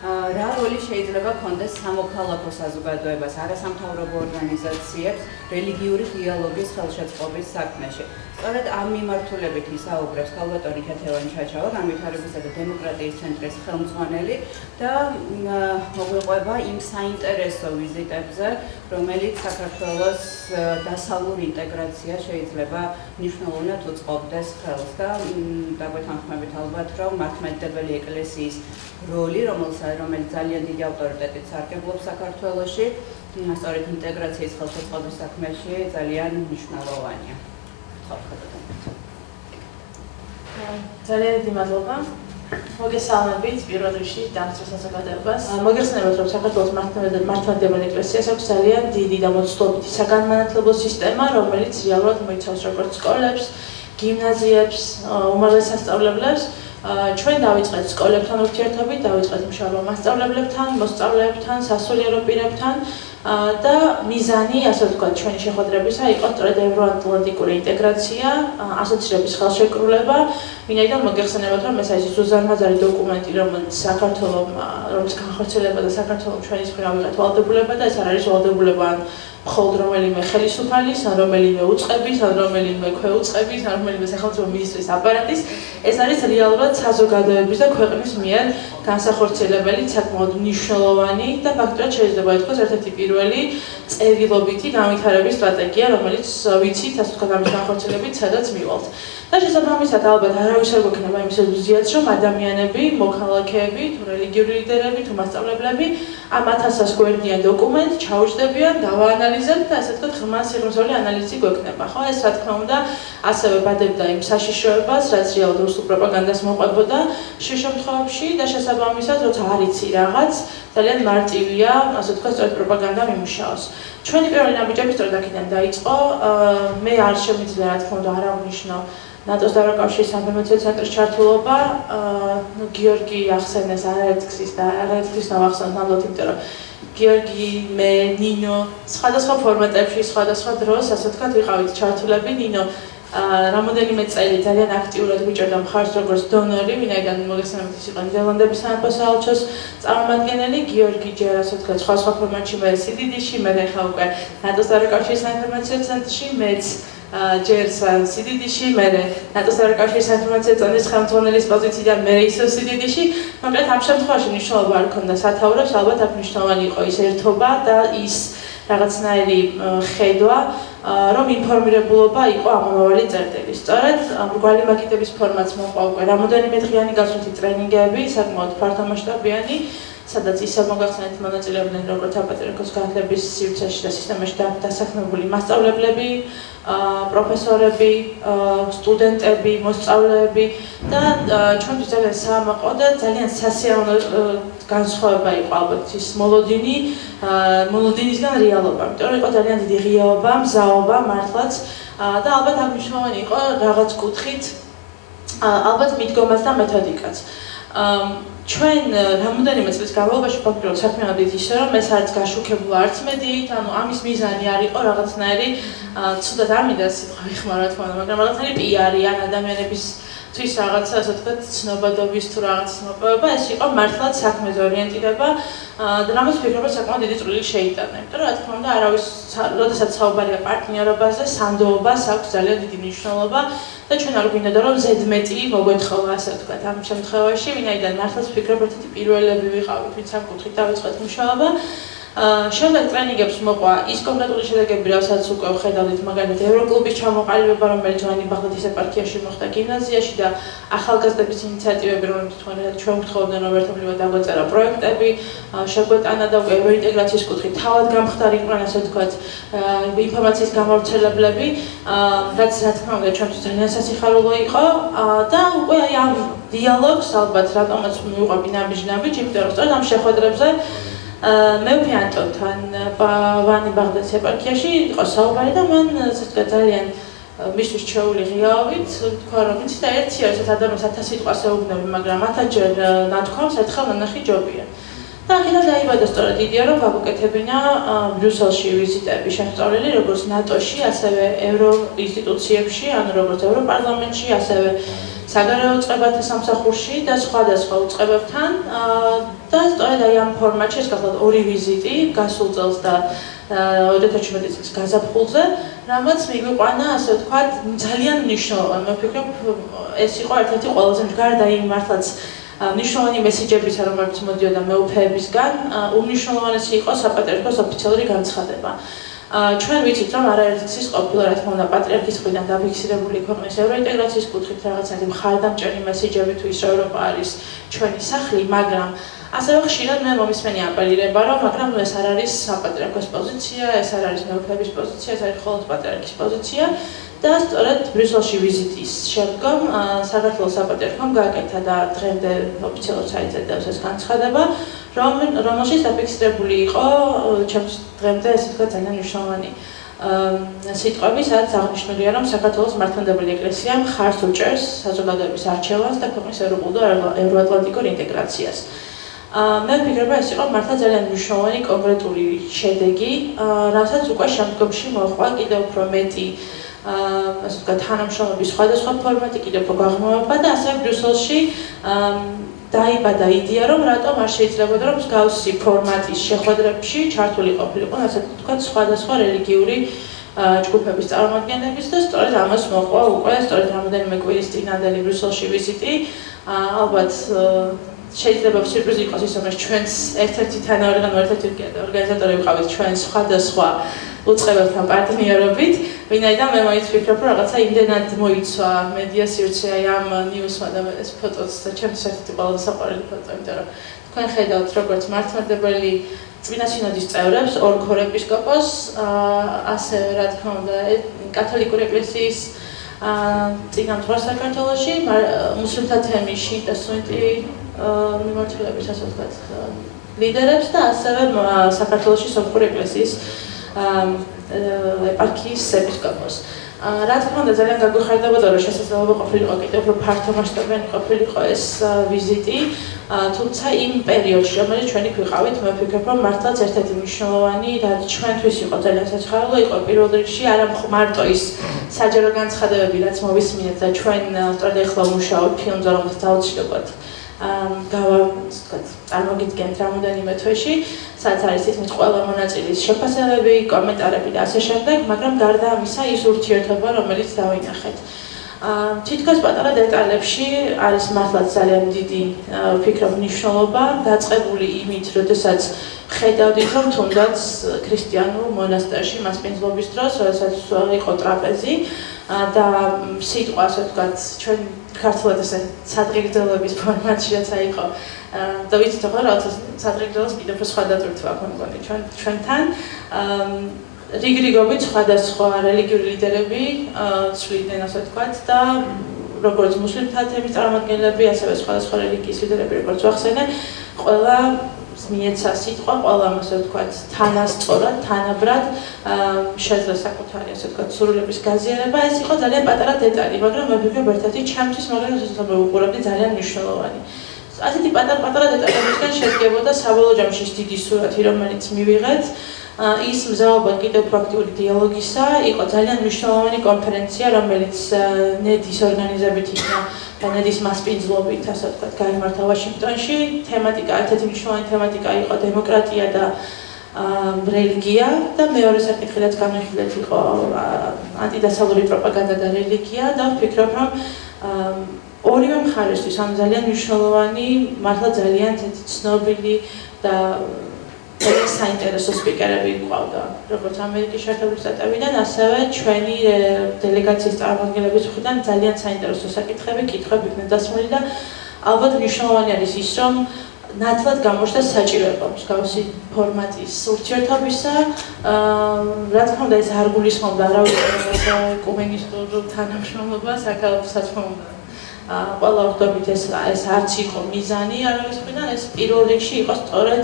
რა როლი შეიძლება ქონდეს სამოქალაქო საზოგადოებას, არასამთავრობო ორგანიზაციებს რელიგიური დიალოგის ხელშეწყობის საქმეში. სწორედ ამ მიმართულებით ისაუბრებს ქალბატონი ქეთევანი ჩაჩავა, განვითარებისა და დემოკრატიის ცენტრის ხელმძღვანელი და მოგვიყვება იმ საინტერესო ვიზიტებზე, რომელიც საქართველოს დასავლურ ინტეგრაციას შეიძლება მნიშვნელოვნად უწყობდეს ხელს და დაგვეთანხმებით ალბათ, რომ მართლმადიდებელი ეკლესიის როლი, რომელიც ძალიან დიდი ავტორიტეტით სარგებლობს საქართველოში, სწორედ ინტეგრაციის ხელშეწყობის საქმეში ძალიან მნიშვნელოვანია. ძალიან დიდი მადლობა. მოგესალმებით პირველ რიგში დამცრე საზოგადოებას. მოგეხსენებათ, რომ საქართველოს მართლმადიდებელი ეკლესიას აქვს ძალიან დიდი და მოცულობითი საგანმანათლებლო სისტემა, რომელიც რეალურად მოიცავს როგორც სკოლებს, გიმნაზიებს, უმაღლეს სასწავლებლებს. ჩვენ დავიწყეთ სკოლებთან ურთიერთობით, დავიწყეთ მშობლო მასწავლებლებთან, მოსწავლეებთან, სასულიერო პირებთან და მიზანი, ასე ვთქვათ, ჩვენი შეხვედრებისა იყო სწორედ ევროატლანტიკური ინტეგრაცია, ასოცირების ხელშეკრულება, ვინაიდან მოგეხსენებათ, რომ ეს არის უზარმაზარი დოკუმენტი, რომელიც რომელიც განხორციელება და საქართველოს ჩვენის მხრივ ავიღეთ ვალდებულება და ეს არ არის ვალდებულება მხოლოდ რომელიმე ხელისუფალის, ან რომელიმე უწყების, ან რომელიმე ქვეუწყების, ან რომელიმე სახელმწიფო მინისტრის აპარატის, ეს არის რეალურად საზოგადოების და ქვეყნის მიერ განსახორციელებელი, საკმაოდ მნიშვნელოვანი და ფაქტობრივად შეიძლება ითქვას ერთ-ერთი პირველი წერილობითი განვითარების სტრატეგია, რომელიც ვიცით, ასე ვთქვათ, ამის განხორციელებით სადაც მივალთ. და შესაბამისად ალბათ არავის არ გვექნება იმის ილუზიაც, რომ ადამიანები, მოქალაქეები, თუ რელიგიური ლიდერები, თუ მასწავლებლები ამ 1000 გვერდიან დოკუმენტს ჩაუჯდებიან, დავაანალიზებთ და ასე ვთქვათ, ღრმა სიღრმისეული ანალიზი გვექნება, ხო? ეს რა თქმა უნდა, ასევე ბადებდა იმ საშიშროებას, რაც რეალურად რუსულ პროპაგანდას მოყვებოდა შე შემთხვევებში და შესაბამისად, როცა არ იცი რაღაც, ძალიან მარტივია, ასე ვთქვათ, სწორედ პროპაგანდა მიმუშაოს. ჩვენი პირველი ნაბიჯები სწორედ აქედან დაიწყო, მე არ შემიძლია, რა თქმა უნდა, არ აღნიშნო ნატოს და ევროკავშირის საინფორმაციო ცენტრის ჩართულობა, გიორგი ახსენეს არაერთგზის და არაერთგზის ნავახსენოთ ნამდვილად, იმიტომ რომ გიორგი, მე, ნინო, სხვადასხვა ფორმატებში, სხვადასხვა დროს, ასე ვთქვათ, ვიყავით ჩართულები. ნინო რამოდენიმე წელი ძალიან აქტიურად ვიჭერდა მხარს როგორც დონორი, ვინაიდან მოგესალმებით ის იყო ნიდერლანდების სამეფო საელჩოს წარმომადგენელი, გიორგი ჯერ, ასე ვთქვათ, სხვა ფორმატში, მე სიდიდიში, მე ხა უკვე ნატოს და ევროკავშირის საინფორმაციო ცენტრში, მეც ჯერ სიდიდიში, მე ნატოს და ევროკავშირის საინფორმაციო ცენტრის ხელმძღვანელის პოზიციიდან მე ისევ სიდიდიში, მაგრამ ამ შემთხვევაში მნიშვნელობა არ ქონდა სათაურებს, ალბათ აქ მნიშვნელოვანი იყო ის ერთობა და ის რაღაცნაირი ხედვა, რომ ინფორმირებულობა იყო ამომავალი წერტილი. სწორედ მრგვალი მაგიდების ფორმატს მოყვა უკვე რამოდენიმე დღიანი გასვლითი ტრენინგები, საკმაოდ ფართომასშტაბიანი, სადაც ისევ მოგახსენეთ მონაწილეობდნენ როგორც აპატრიარქოს განათლების სივრცეში და სისტემაში დასაქმებული მასწავლებლები, პროფესორები, სტუდენტები, მოსწავლეები და ჩვენთვის ძალიან საამაყო და ძალიან სასიამოვნო განსხვავება იყო ალბათ ის მოლოდინისგან რეალობა. იმიტომ რომ იყო ძალიან დიდი ღიაობა, მზაობა მართლაც და ალბათ აქ მნიშვნელოვანი იყო რაღაც კუთხით ალბათ მიდგომაც და მეთოდიკაც. ჩვენ რამოდენიმე წლის განმავლობაში ფაქტობრივად საქმე ვდით ისე, რომ ეს არც გაშუქებულა, არც მედიით, ანუ ამის მიზანი არ იყო რაღაცნაირი ცუდად არ მინდა სიტყვა ვიხმარო, რა თქმა უნდა, მაგრამ რაღაცნაირი პიარი ან ადამიანებისთვის რაღაცა, ასე ვთქვათ, ცნობადობის თუ რაღაცის მოპოვება, ეს იყო მართლაც საქმეზე ორიენტირება და რამაც ვფიქრობ, რომ საკმაოდ დიდი წვლილი შეიტანა. იმიტომ რომ რა თქმა უნდა, არავის, როდესაც საუბარია პარტნიორობაზე, სანდოობას აქვს ძალიან დიდი მნიშვნელობა. და ჩვენ არ გვინდოდა რომ ზედმეტი მოგვეთხოვა, ასე ვთქვათ, ამ შემთხვევაში, ვინაიდან მართლაც ვფიქრობ, ერთ-ერთი პირველები ვიყავით, ვინც ამ კუთხით დავიწყეთ მუშაობა. შემდეგ ტრენინგებს მოყვა ის კონკრეტული შედეგები, რასაც უკვე ვხედავდით, მაგალითად, ევროკლუბის ჩამოყალიბება, რომელიც ბაღდადის ეპარქიაში მოხდა გიმნაზიაში და ახალგაზრდების ინიციატივები, რომლებიც ჩვენ ვთხოვდნენ, რომ ერთობლივად დაგვეწერა პროექტები, შეგვეტანა და უკვე ევროინტეგრაციის კუთხით თავად გამხდარი იყვნენ, ასე ვთქვათ, ინფორმაციის გამავრცელებლები, რაც რა თქმა უნდა ჩვენთვის ძალიან სასიხარულო იყო და უკვე აი ამ დიალოგს ალბათ რატომაც მივყვები ნაბიჯ-ნაბიჯ, იმიტომ რომ სწორედ ამ შეხვედრებზე მე ვფიანტონთან ვანი ბაღდადის ეპარქიაში იყო საუბარი და მან ძალიან მისთვის ჩეული ღიაობით თქვა რომ იცი და ერთი არის ადამიანს 1000 სიტყვას ეუბნები, მაგრამ 1000 ჯერ ნათქვამს ერთხელ ნანახი ჯობია. და აქედან დაიბადა სწორედ იდეა, რომ გავუკეთებინა ბრიუსელში ვიზიტები შემსწავლელი, როგორც ნატოში, ასევე ევროინსტიტუციებში, ანუ როგორც ევროპარლამენტში, ასევე საგარეო უწყებათა სამსახურში და სხვადასხვა უწყებებთან და სწორედ აი ამ ფორმატში ეს გახლავთ ორი ვიზიტი გასულ წელს და 2017 წლის გაზაფხულზე, რამაც მიგვიყვანა, ასე ვთქვათ, ძალიან მნიშვნელოვანი. მე ვფიქრობ, ეს იყო ერთ-ერთი ყველაზე გარდა იმ მართლაც მნიშვნელოვანი მესიჯებისა, რომელიც მოდიოდა მეუფეებისგან, უმნიშვნელოვანესი იყო საპატრიარქოს ოფიციალური განცხადება. ჩვენ ვიცით, რომ არაერთი ის ყოფილა, რა თქმა უნდა, პატრიარქის მხრიდან დაფიქსირებული ქვეყნის ევროინტეგრაციის კუთხით რაღაცნაირი მხარდამჭერი მესიჯები თუ ის რომ ევროპა არის ჩვენი სახლი, მაგრამ ასევე ხშირად მე მომისმენი აპელირება, რომ მაგრამ ეს არ არის საპატრიარქოს პოზიცია, ეს არ არის მეუფეების პოზიცია, ეს არის მხოლოდ პატრიარქის პოზიცია და სწორედ ბრიუსელში ვიზიტის შემდგომ საქართველოს საპატრიარქომ გააკეთა და დღემდე ოფიციალურად საიტზე ეს განცხადება, რომელშიც დაფიქსირებული იყო ჩემთვის დღემდე ესე ვთქვათ ძალიან მნიშვნელოვანი სიტყვები, სადაც აღნიშნულია, რომ საქართველოს მართლმადიდებელი ეკლესია მხარს უჭერს საზოგადოების არჩევანს და ქვეყნის ევროპულ და ევროატლანტიკურ ინტეგრაციას. მე ვფიქრობ, ეს იყო მართლა ძალიან მნიშვნელოვანი კონკრეტული შედეგი, რასაც უკვე შემდგომში მოჰყვა კიდევ უფრო მეტი ასე ვთქვათ, თანამშრომლობის სხვადასხვა ფორმატი, კიდევ უფრო გაღრმავება და ასევე ბრიუსელში დაიბადა იდეა, რომ რატომ არ შეიძლებოდა, რომ მსგავსი ფორმატის შეხვედრებში ჩართული ყოფილიყო, ასე ვთქვათ, სხვადასხვა რელიგიური ჯგუფების წარმომადგენლების და სწორედ ამას მოჰყვა უკვე სწორედ რამოდენიმე კვირის წინანდელი ბრიუსელში ვიზიტი. ალბათ შეიძლება სიურპრიზი იყოს ის, რომ ჩვენს ერთ-ერთი თანაორგანო, ერთ-ერთი ორგანიზატორი ვიყავით ჩვენ სხვადასხვა უწყებებთან პარტნიორობით, ვინაიდან მე ვფიქრობ, რომ რაღაცა იმდენად მოიცვა მედია სივრცე აი ამ ნიუსმა და ეს ფოტოც და ჩემთვის ერთ-ერთი ყველაზე საყვარელი ფოტო, იმიტომ რომ თქვენ ხედავთ, როგორც მართლმადიდებელი წმინდა სინოდის წევრებს, ორ ქორეპისკოპოსს, ასევე რა თქმა უნდა, კათოლიკური ეკლესიის წინამძღვრს საქართველოში, მუსლიმთა თემში და სუნიტი მიმართულების ასე ვთქვათ ლიდერებს და ასევე საქართველოში სომხური ეკლესიის ეპარქიის ეპისკოპოსს. რა თქმა უნდა, ძალიან გაგვიხარდებოდა, რომ შესაძლებლობა ყოფილიყო კიდევ უფრო ფართომასშტაბიანი ყოფილიყო ეს ვიზიტი, თუმცა იმ პერიოდში, რომელიც ჩვენ იქ ვიყავით, მე ვფიქრობ, რომ მართლაც ერთ-ერთი მნიშვნელოვანი, რაც ჩვენთვის იყო ძალიან საჩხარო, იყო პირველ რიგში არა მარტო ის საჯარო განცხადებები, რაც მოვისმინეთ და ჩვენ სწორედ ახლა ვმუშაობთ ფილმზე, რომელსაც აუცილებლად წარმოგიდგენთ რამოდენიმე თვეში, სადაც არის თითქმის ყველა მონაწილის შეფასებები, კომენტარები და ასე შემდეგ, მაგრამ გარდა ამისა ის ურთიერთობა, რომელიც დავინახეთ. თითქოს პატარა დეტალებში არის მართლაც ძალიან დიდი, ვფიქრობ, მნიშვნელობა, დაწყებული იმით, როდესაც ხედავდით, რომ თუნდაც ქრისტიანულ მონასტერში მასპინძლობის დროს, როდესაც იყო ტრაპეზი და სიტყვა, ასე ვთქვათ, ჩვენ ქართულად ესე სადღეგრძელოების ფორმატში რაც აიყო და ვიცით, რომ რაღაცა სადღეგრძელოს კიდევ უფრო სხვა დატვირთვა აქვს მგონი ჩვენთან. რიგრიგობით სხვადასხვა რელიგიური ლიდერები ცვლიდნენ, ასე ვთქვათ, და როგორც მუსლიმთა თემის წარმომადგენლები, ასევე სხვადასხვა რელიგიის ლიდერები, როგორც ვახსენე, ყველა მიეცა სიტყვა, ყველამ, ასე ვთქვათ, თანასწორად, თანაბრად შეძლო საკუთარი, ასე ვთქვათ, სურვილების გაზიარება. ეს იყო ძალიან პატარა დეტალი, მაგრამ მე ვფიქრობ, ერთ-ერთი ჩემთვის, მაგრამ შესაძლოა ვუყურებდი ძალიან მნიშვნელოვანი. ასეთი პატარა დეტალებისგან შედგებოდა საბოლოო ჯამში დიდი სურათი, რომელიც მივიღეთ. ის მზაობა კიდევ პრაქტიკული დიალოგისა იყო ძალიან მნიშვნელოვანი კონფერენცია, რომელიც ნედის ორგანიზებით იქნა და ნედის მასპინძლობით, ასე ვთქვათ, გაიმართა ვაშინგტონში. თემატიკა, ერთ-ერთი მნიშვნელოვანი თემატიკა იყო დემოკრატია და რელიგია და მეორე საკითხი, რაც განვიხილეთ, იყო ანტიდასავლური პროპაგანდა და რელიგია და ვფიქრობ, რომ ორივე მხარესთვის ამ ძალიან მნიშვნელოვანი, მართლა ძალიან ცნობილი და საინტერესო სპიკერები გვყავდა, როგორც ამერიკის შეერთებული შტატებიდან, ასევე ჩვენი დელეგაციის წარმომადგენლების მხრიდან ძალიან საინტერესო საკითხები, კითხვები იქნა დასმული და ალბათ მნიშვნელოვანი არის ის, რომ ნათლად გამოჩნდა საჭიროება მსგავსი ფორმატის ურთიერთობისა. რა თქმა უნდა, ეს არ გულისხმობდა არავის ეკუმენისტურ თანამშრომლობას, აქ საქმე უნდა ყველა ვხვდებით ეს არც იყო მიზანი არავის მხრიდან, ეს პირველ რიგში იყო სწორედ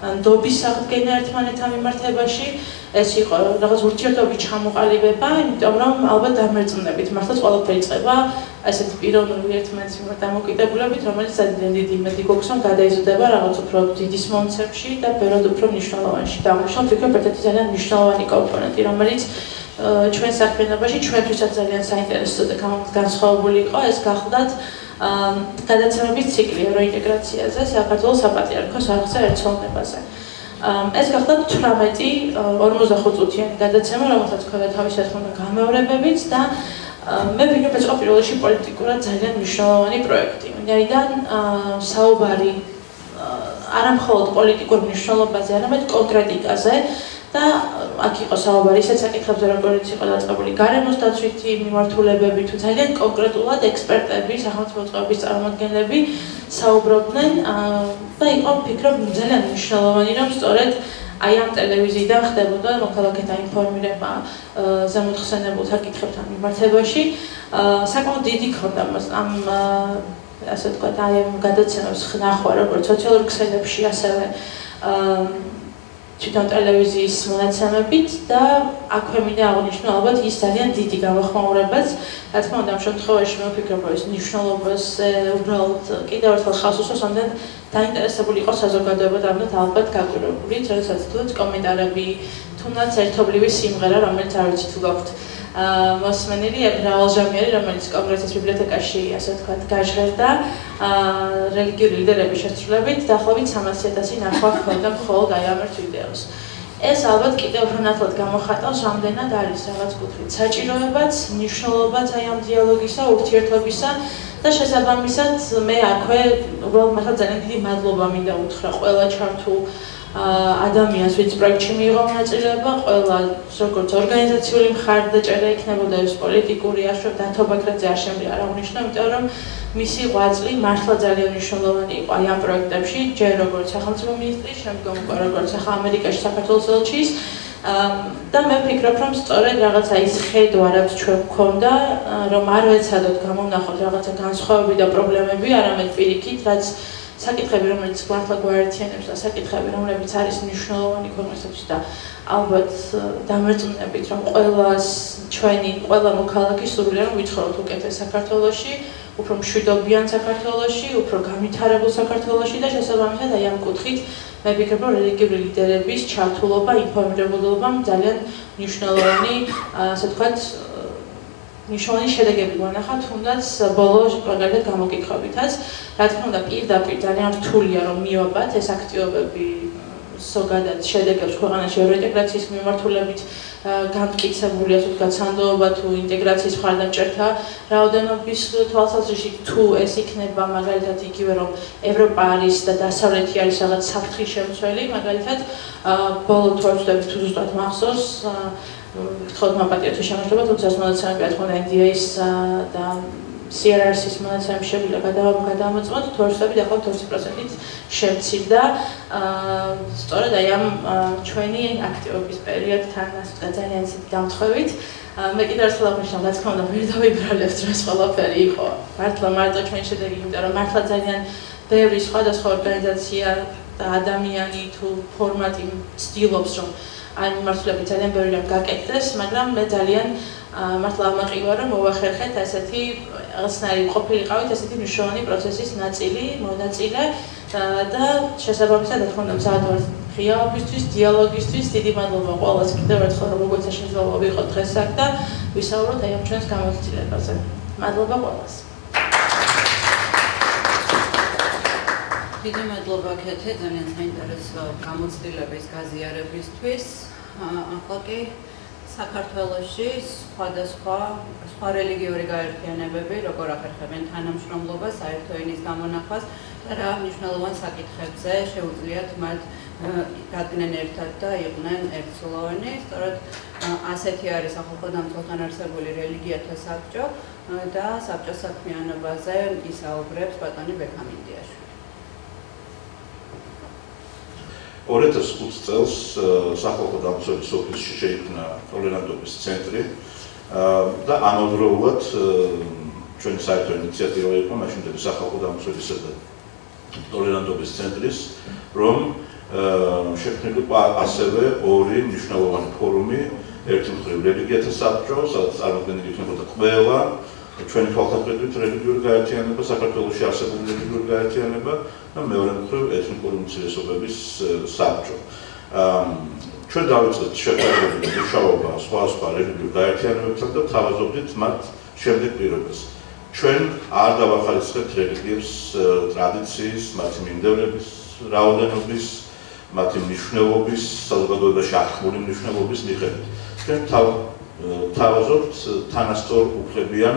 ნდობის აღდგენა ერთმანეთთან მიმართებაში, ეს იყო რაღაც ურთიერთობის ჩამოყალიბება, იმიტომ რომ ალბათ დამერწმუნებით მართლაც ყველაფერი იწყება ასეთი პიროვნული ერთმანეთის მიმართ დამოკიდებულებით, რომელიც ძალიან დიდი იმედი გვაქვს, რომ გადაიზრდება რაღაც უფრო დიდის მომცებში და ბევრად უფრო მნიშვნელოვანში. Დავუშვათ, ვფიქრობ, ერთ-ერთი ძალიან მნიშვნელოვანი კომპონენტი, რომელიც ჩვენ საქმიანობაში ჩვენთვისაც ძალიან საინტერესო და განსხვავებული იყო, ეს გახლდათ გადაცემების ციკლი ევროინტეგრაციაზე საქართველოს საპატრიარქოს არხზე ერთსოვნებაზე. ეს გახლდათ 18 45 წუთიანი გადაცემა, რომელსაც ჰქონდა თავისი თქმა გამეორებებიც და მე ვფიქრობ, ეს იყო პირველ რიგში პოლიტიკურად ძალიან მნიშვნელოვანი პროექტი. ვინაიდან საუბარი არა მხოლოდ პოლიტიკურ მნიშვნელობაზე, არამედ კონკრეტიკაზე და აქ იყო საუბარი ისეთ საკითხებზე, როგორც იყო დაწყებული გარემოს დაცვითი მიმართულებები, თუ ძალიან კონკრეტულად ექსპერტები, სახელმწიფო წყობის წარმომადგენლები საუბრობდნენ და იყო ვფიქრობ ძალიან მნიშვნელოვანი, რომ სწორედ აი ამ ტელევიზიიდან ხდებოდა მოქალაქეთა ინფორმირება ზემოთხსენებულ საკითხებთან მიმართებაში. საკმაოდ დიდი ქონდა ამ ასე ვთქვათ, აი ამ გადაცემებს ნახვა როგორც სოციალურ ქსელებში, ასევე თვითონ ტელევიზიის მონაცემებით და აქვე მინდა აღვნიშნო ალბათ ის ძალიან დიდი გამოხმაურებაც, რა თქმა უნდა, ამ შემთხვევაში მე ვფიქრობ, რომ ეს მნიშვნელობას უბრალოდ კიდევ ერთხელ ხავს უსვამს, ამდენ დაინტერესებული იყო საზოგადოება და ამდენ ალბათ გაკვირვებული, როდესაც თუნდაც კომენტარები, თუნდაც ერთობლივი სიმღერა, რომელიც არ ვიცი თუ გაქვთ მოსმენილი, მრავალჟამიერი, რომელიც კონგრესის ბიბლიოთეკაში, ასე ვთქვათ, გაჟღერდა რელიგიური ლიდერების შესრულებით, დაახლოებით 300,000 ნახვა ჰქონდა მხოლოდ აი ამ ერთ ვიდეოს. ეს ალბათ კიდევ უფრო ნათლად გამოხატავს, რამდენად არის რაღაც კუთხით საჭიროებაც, მნიშვნელობაც აი ამ დიალოგისა, ურთიერთობისა და შესაბამისად მე აქვე უბრალოდ მართლა ძალიან დიდი მადლობა მინდა უთხრა ყველა ჩართულ ადამიანს, ვინც პროექტში მიიღო მონაწილეობა, ყველა როგორც ორგანიზაციული მხარდაჭერა იქნებოდა ეს პოლიტიკური აშშ დათო ბაქრაძე არ შემიძლია არ აღვნიშნო, იმიტომ რომ მისი ღვაწლი მართლა ძალიან მნიშვნელოვანი იყო აი ამ პროექტებში, ჯერ როგორც სახელმწიფო მინისტრი, შემდგომ უკვე როგორც ახლა ამერიკაში საქართველოს ელჩის და მე ვფიქრობ, რომ სწორედ რაღაცა ის ხედვა, რაც ჩვენ გვქონდა, რომ არ ვეცადოთ გამოვნახოთ რაღაცა განსხვავებები და პრობლემები, არამედ პირიქით, რაც საკითხები, რომელიც მართლა გვაერთიანებს და საკითხები, რომლებიც არის მნიშვნელოვანი კონგრესებში და ალბათ დამერწმუნებით, რომ ყველა მოქალაქე სურვილია, რომ ვიცხოვროთ უკეთეს საქართველოში, უფრო მშვიდობიან საქართველოში, უფრო განვითარებულ საქართველოში და შესაბამისად აი ამ კუთხით მე ვფიქრობ, რომ რელიგიური ლიდერების ჩართულობა, ინფორმირებულობა ძალიან მნიშვნელოვანი, ასე ვთქვათ, მნიშვნელოვანი შედეგები გვანახა, თუნდაც ბოლო მაგალითად გამოკითხვებითაც. რა თქმა უნდა, პირდაპირ ძალიან რთულია რომ მივაბათ ეს აქტივობები ზოგადად შედეგებს ქვეყანაში ევროინტეგრაციის მიმართულებით გამტკიცებული, ასე ვთქვათ, სანდოობა თუ ინტეგრაციის მხარდაჭერთა რაოდენობის თვალსაზრისით, თუ ეს იქნება მაგალითად იგივე რომ ევროპა არის და დასავლეთი არის რაღაც საფრთხის შემცველი, მაგალითად ბოლო თვალსაზრისით თუ ზუსტად მახსოვს გთხოვთ მაპატიოთ შემოშლება, თუმცა ეს მონაცემები, რა თქმა უნდა, NDA-ის და CRRC-ის მონაცემები შეგვიძლია გადავამოწმოთ, თვალსაზრისით დაახლოებით 20%-ით შემცირდა. სწორედ აი ამ ჩვენი აქტივობის პერიოდთან, ასე ვთქვათ, ძალიან ისეთი დამთხევით. მე კიდევ ერთხელ აღვნიშნავ, რა თქმა უნდა, ვერ დავიბრალებთ, რომ ეს ყველაფერი იყო მართლა მარტო ჩვენი შედეგი, იმიტომ რომ მართლა ძალიან ბევრი სხვადასხვა ორგანიზაცია და ადამიანი თუ ფორმატი ცდილობს, რომ აი მიმართულებით ძალიან ბევრი რამ გაკეთდეს, მაგრამ მე ძალიან მართლა ამაყივა, რომ მოვახერხეთ ასეთი რაღაცნაირი ყოფილიყავით ასეთი მნიშვნელოვანი პროცესის მონაწილე და შესაბამისად, რა თქმა უნდა, მზად ვარ ღიაობისთვის, დიალოგისთვის, დიდი მადლობა ყველას კიდევ ერთხელ, რომ მოგეცა შესაძლებლობა ვიყოთ დღეს აქ და ვისაუბროთ აი ამ ჩვენს გამოცდილებაზე. მადლობა ყველას. დიდი მადლობა ქეთე, ძალიან საინტერესო გამოცდილების გაზიარებისთვის. ახლა კი საქართველოში სხვა რელიგიური გაერთიანებები როგორ ახერხებენ თანამშრომლობას, საერთო ენის გამონახვას და რა მნიშვნელოვან საკითხებზე შეუძლიათ მათ დადგნენ ერთად და იყვნენ ერთსულოვანი. სწორედ ასეთი არის ახალ დამწყებთან არსებული რელიგიათა საბჭო და საბჭოს საქმიანობაზე ისაუბრებს ბატონი ბექამინდიაშვილი. 2005 წელს სახალხო დამცველის ოფისში შეიქმნა ტოლერანტობის ცენტრი და ამავდროულად ჩვენი საერთო ინიციატივა იყო მაშინდელი სახალხო დამცველისა და ტოლერანტობის ცენტრის, რომ შექმნილიყო ასევე ორი მნიშვნელოვანი ფორუმი, ერთი მხრივ რელიგიათა საბჭო, სადაც წარმოდგენილი იქნებოდა ყველა ჩვენი თვალსაჩინო რელიგიური გაერთიანება, საქართველოში არსებული რელიგიური გაერთიანება და მეორე მხრივ ეთნიკური უმცირესობების საბჭო. ჩვენ დავიწყეთ შეფასებული მუშაობა სხვა რელიგიურ გაერთიანებებთან და თავაზობდით მათ შემდეგ პირობას. ჩვენ არ დავახარისხებთ რელიგიებს ტრადიციის, მათი მიმდევრების რაოდენობის, მათი მნიშვნელობის, საზოგადოებაში აღქმული მნიშვნელობის მიხედვით. ჩვენ თავაზობთ თანასწორ უფლებიან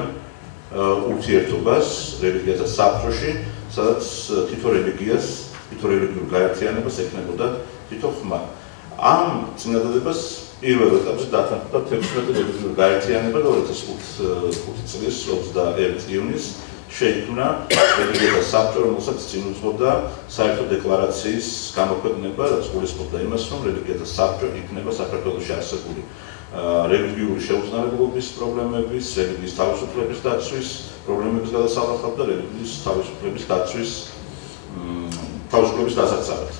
ურთიერთობას რელიგიათა საბჭოში, სადაც თითო რელიგიურ გაერთიანებას ექნებოდა თითო ხმა. ამ წინადადებას პირველ ეტაპზე დათანხმდა 16 რელიგიურ გაერთიანება და 2005 წლის 21 ივნისს შეიქმნა რელიგიათა საბჭო, რომელსაც წინ უძღოდა საერთო დეკლარაციის გამოქვეყნება, რაც გულისხმობდა იმას, რომ რელიგიათა საბჭო იქნება საქართველოში არსებული რელიგიური შეუწყნარებლობის პრობლემების, რელიგიის თავისუფლების დაცვის პრობლემების გადასალახად და რელიგიის თავისუფლების დაცვის თავისუფლების დასაცავად.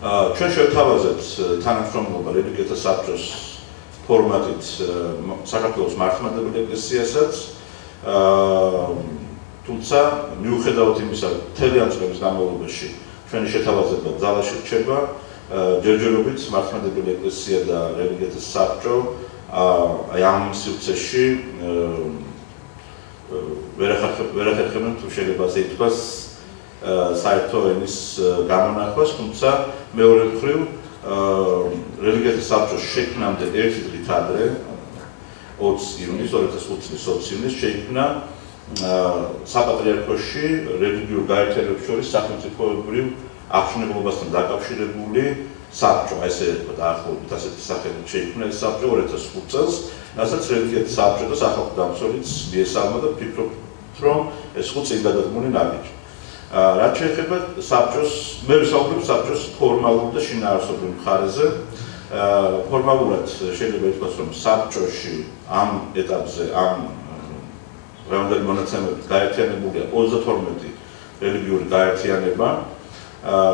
ჩვენ შევთავაზეთ თანამშრომლობა რელიგიათა საბჭოს ფორმატით საქართველოს მართლმადიდებელი ეკლესიასაც, თუმცა მიუხედავად იმისა, მთელი ამ წლების განმავლობაში ჩვენი შეთავაზება ძალაში რჩება, ჯერჯერობით მართლმადიდებელი ეკლესია და რელიგიათა საბჭო ამ სივრცეში ვერ ახერხებენ, თუ შეიძლება ასე ითქვას, საერთო ენის გამონახვას, თუმცა მეორე მხრივ რელიგიათა საბჭოს შექმნამდე ერთი დღით ადრე 20 ივნისს 2005 წლის 20 ივნისს შეიქმნა საპატრიარქოში რელიგიურ გაერთიანებებს შორის სახელმწიფოებრივ აღშენებლობასთან დაკავშირებული საბჭო, ესე ვთქვათ, დაახლოებით ასეთი სახელით შეიქმნა ეს საბჭო 2005 წელს, რასაც რელიგიათა საბჭო და სახალხო დამცველიც მიესალმა და ფიქრობთ, რომ ეს ხო წინ გადადგმული ნაბიჯი. რაც შეეხება საბჭოს, მე ვისაუბრებ საბჭოს ფორმალურ და შინაარსობრივ მხარეზე. ფორმალურად შეიძლება ითქვას, რომ საბჭოში ამ ეტაპზე, ამ დღევანდელი მონაცემებით გაერთიანებულია 32 რელიგიური გაერთიანება.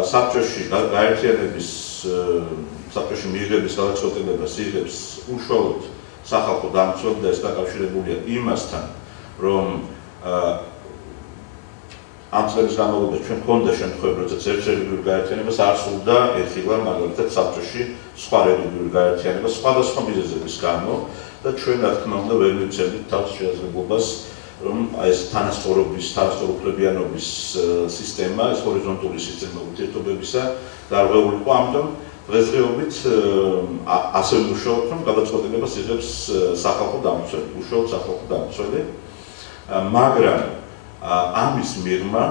საბჭოში გაერთიანების, საბჭოში მიიღების გადაწყვეტილებას იღებს უშუალოდ სახალხო დამცველი და ეს დაკავშირებულია იმასთან, რომ ამ წლების განმავლობაში ჩვენ გვქონდა შემთხვევები, როდესაც ერთ რელიგიურ გაერთიანებას არ სურდა ეხილა მაგალითად საბჭოში სხვა რელიგიურ გაერთიანებას სხვადასხვა მიზეზების გამო და ჩვენ რა თქმა უნდა ვერ მივცემდით თავს შესაძლებლობას, რომ ეს თანასწორობის, თანასწორუფლებიანობის სისტემა, ეს ჰორიზონტული სისტემა ურთიერთობებისა დარღვეულიყო, ამიტომ დღესდღეობით ასე ვმუშაობთ, რომ გადაწყვეტილებას იღებს სახალხო დამცველი, უშუალოდ სახალხო დამცველი, მაგრამ ამის მიღმა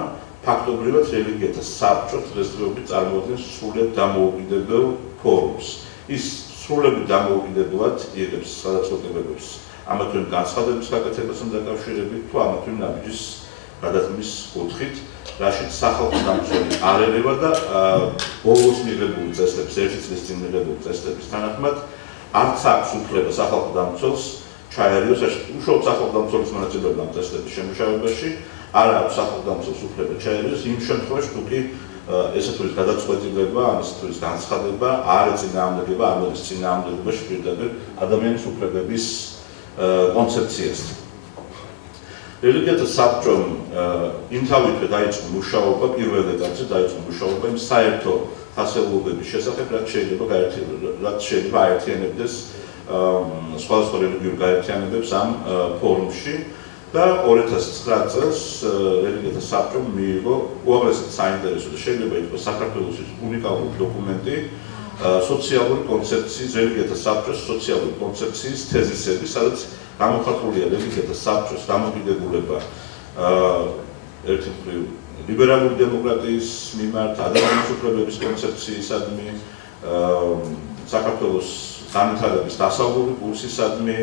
ფაქტობრივად რელიგიათა საბჭო დღესდღეობით წარმოადგენს სრულიად დამოუკიდებელ ფორუმს. ის სრულიად დამოუკიდებლად იღებს გადაწყვეტილებებს ამა თუ იმ განცხადების გაკეთებასთან დაკავშირებით თუ ამა თუ იმ ნაბიჯის გადადგმის კუთხით, რაშიც სახალხო დამცველი არ ერევა და ბოლოს მიღებული წესდების, ერთი წლის წინ მიღებული წესდების თანახმად არც აქვს უფლება სახალხო დამცველს ჩაერიოს უშუალოდ სახალხო დამცველის მონაწილეობა ამ წესდების შემუშავებაში, არ აქვს სახალხო დამცველს უფლება ჩაერიოს იმ შემთხვევაში, თუ კი ესე თუ ის გადაწყვეტილება, ან ესე თუ ის განცხადება არ ეწინააღმდეგება, არ მოდის წინააღმდეგობაში პირდაპირ ადამიანის უფლებების კონცეფციასთან. რელიგიათა საბჭომ იმთავითვე დაიწყო მუშაობა, პირველ ეტაპზე დაიწყო მუშაობა იმ საერთო ხასიათობების შესახებ, რაც შეიძლება აერთიანებდეს სხვადასხვა რელიგიურ გაერთიანებებს ამ ფორუმში და 2009 წელს რელიგიათა საბჭომ მიიღო უაღრესად საინტერესო და შეიძლება ითქვას საქართველოს უნიკალური დოკუმენტი სოციალური კონცეფციის, რელიგიათა საბჭოს სოციალური კონცეფციის თეზისები, სადაც გამოხატულია რელიგიათა საბჭოს დამოკიდებულება ერთი მხრივ ლიბერალური დემოკრატიის მიმართ, ადამიანის უფლებების კონცეფციისადმი, საქართველოს განვითარების დასავლური კურსისადმი,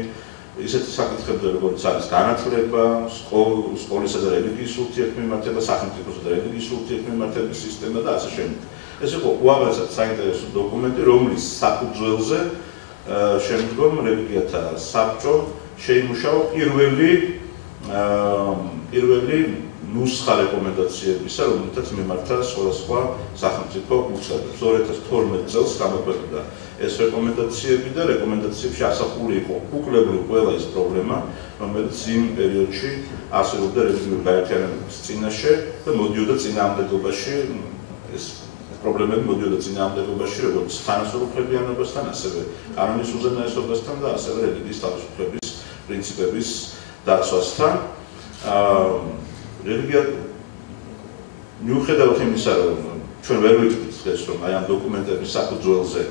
ისეთი საკითხებზე, როგორც არის განათლება, სკოლისა და რელიგიის ურთიერთმიმართება, სახელმწიფოსა და რელიგიის ურთიერთმიმართების სისტემა და ასე შემდეგ. ეს იყო უაღრესად საინტერესო დოკუმენტი, რომლის საფუძველზე შემდგომ რელიგიათა საბჭო შეიმუშავა პირველი პირველი ნუსხა რეკომენდაციებისა, რომელთაც მიმართა სხვადასხვა სახელმწიფო უწყებებს. 2012 წელს გამოქვეყნდა ეს რეკომენდაციები და რეკომენდაციებში ასახული იყო უკლებრივ ყველა ის პრობლემა, რომელიც იმ პერიოდში არსებობდა რელიგიური გაერთიანების წინაშე და მოდიოდა წინააღმდეგობაში ეს პრობლემები მოდიოდა წინააღმდეგობაში როგორც თანასწორუფლებიანობასთან, ასევე კანონის უზენაესობასთან და ასევე რელიგიის თავისუფლების პრინციპების დაცვასთან. რელიგია მიუხედავად იმისა, რომ ჩვენ ვერ ვიტყვით დღეს, რომ აი ამ დოკუმენტების საფუძველზე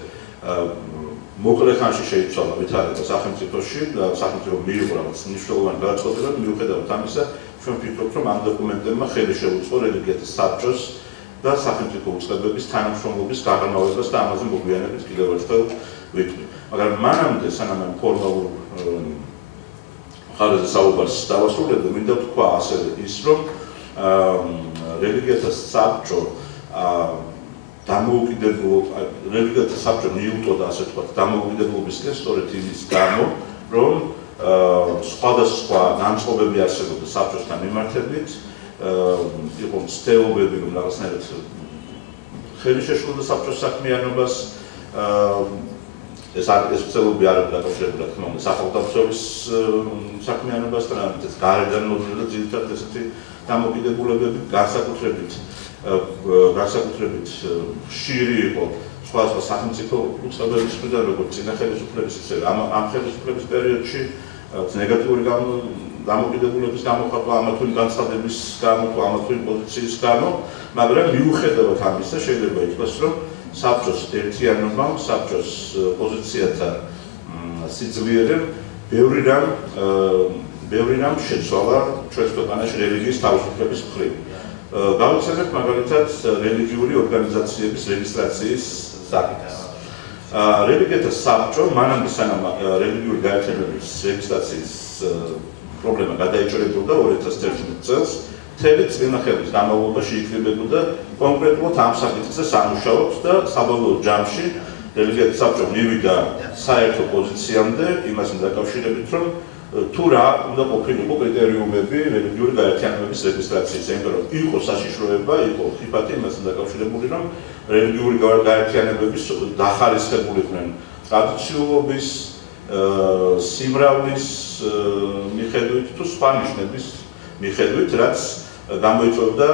მოკლე ხანში შეიცვალა ვითარება სახელმწიფოში და სახელმწიფო მიიღო რაღაც მნიშვნელოვანი გადაწყვეტილება, მიუხედავად ამისა, ჩვენ ვფიქრობთ, რომ ამ დოკუმენტებმა ხელი შეუწყო რელიგიათა საბჭოს და სახელმწიფო უწყებების თანამშრომლობის გაღრმავებას და ამაზე მოგვიანებით კიდევ ერთხელ ვიტყვი. მაგრამ მანამდე, სანამ ამ ფორმალურ ხარაზე საუბარს დავასრულებდი, მინდა ვთქვა ასევე ის, რომ რელიგიათა საბჭო რელიგიათა საბჭო მიუწოდა, ასე ვთქვათ, დამოუკიდებლობისკენ სწორედ იმის გამო, რომ სხვადასხვა განწყობები არსებობდა საბჭოსთან მიმართებით, იყო მცდელობები, რომ რაღაცნაირად ხელი შეშლოდა საბჭოს საქმიანობას, ეს მცდელობები არ არის დაკავშირებული, რა თქმა უნდა, სახელმწიფოს საქმიანობასთან, ამიტომაც გარედან მოდიოდა ძირითადად ესეთი დამოკიდებულებები, განსაკუთრებით ხშირი იყო სხვადასხვა სახელმწიფო უწყებების მხრიდან, როგორც წინა ხელისუფლების, ისე ამ ხელისუფლების პერიოდში ნეგატიური დამოკიდებულების გამოხატვა, ამა თუ იმ განცხადების გამო, თუ ამა თუ იმ პოზიციის გამო, მაგრამ მიუხედავად ამისა, შეიძლება ითქვას, რომ საბჭოს ერთიანობამ, საბჭოს პოზიციათა სიძლიერემ ბევრი რამ შეცვალა ჩვენს ქვეყანაში რელიგიის თავისუფლების მხრივ. გავიხსენებთ მაგალითად რელიგიური ორგანიზაციების რეგისტრაციის საკითხს. რელიგიათა საბჭო მანამდე სანამ რელიგიური გაერთიანების რეგისტრაციის პრობლემა გადაიჭრებოდა 2011 წელს, მთელი წინა ხელის განმავლობაში იკრიბებოდა კონკრეტულად ამ საკითხზე სამუშაოდ და საბოლოო ჯამში რელიგიათა საბჭო მივიდა საერთო პოზიციამდე იმასთან დაკავშირებით, რომ თუ რა უნდა ყოფილიყო კრიტერიუმები რელიგიური გაერთიანების რეგისტრაციის, იმიტომ რომ იყო საშიშროება, იყო ხიფათი იმასთან დაკავშირებული, რომ რელიგიური გაერთიანებების დახარისხებულიყვნენ ტრადიციულობის, სიმრავლის მიხედვით თუ სხვა ნიშნების მიხედვით, რაც გამოიწვევდა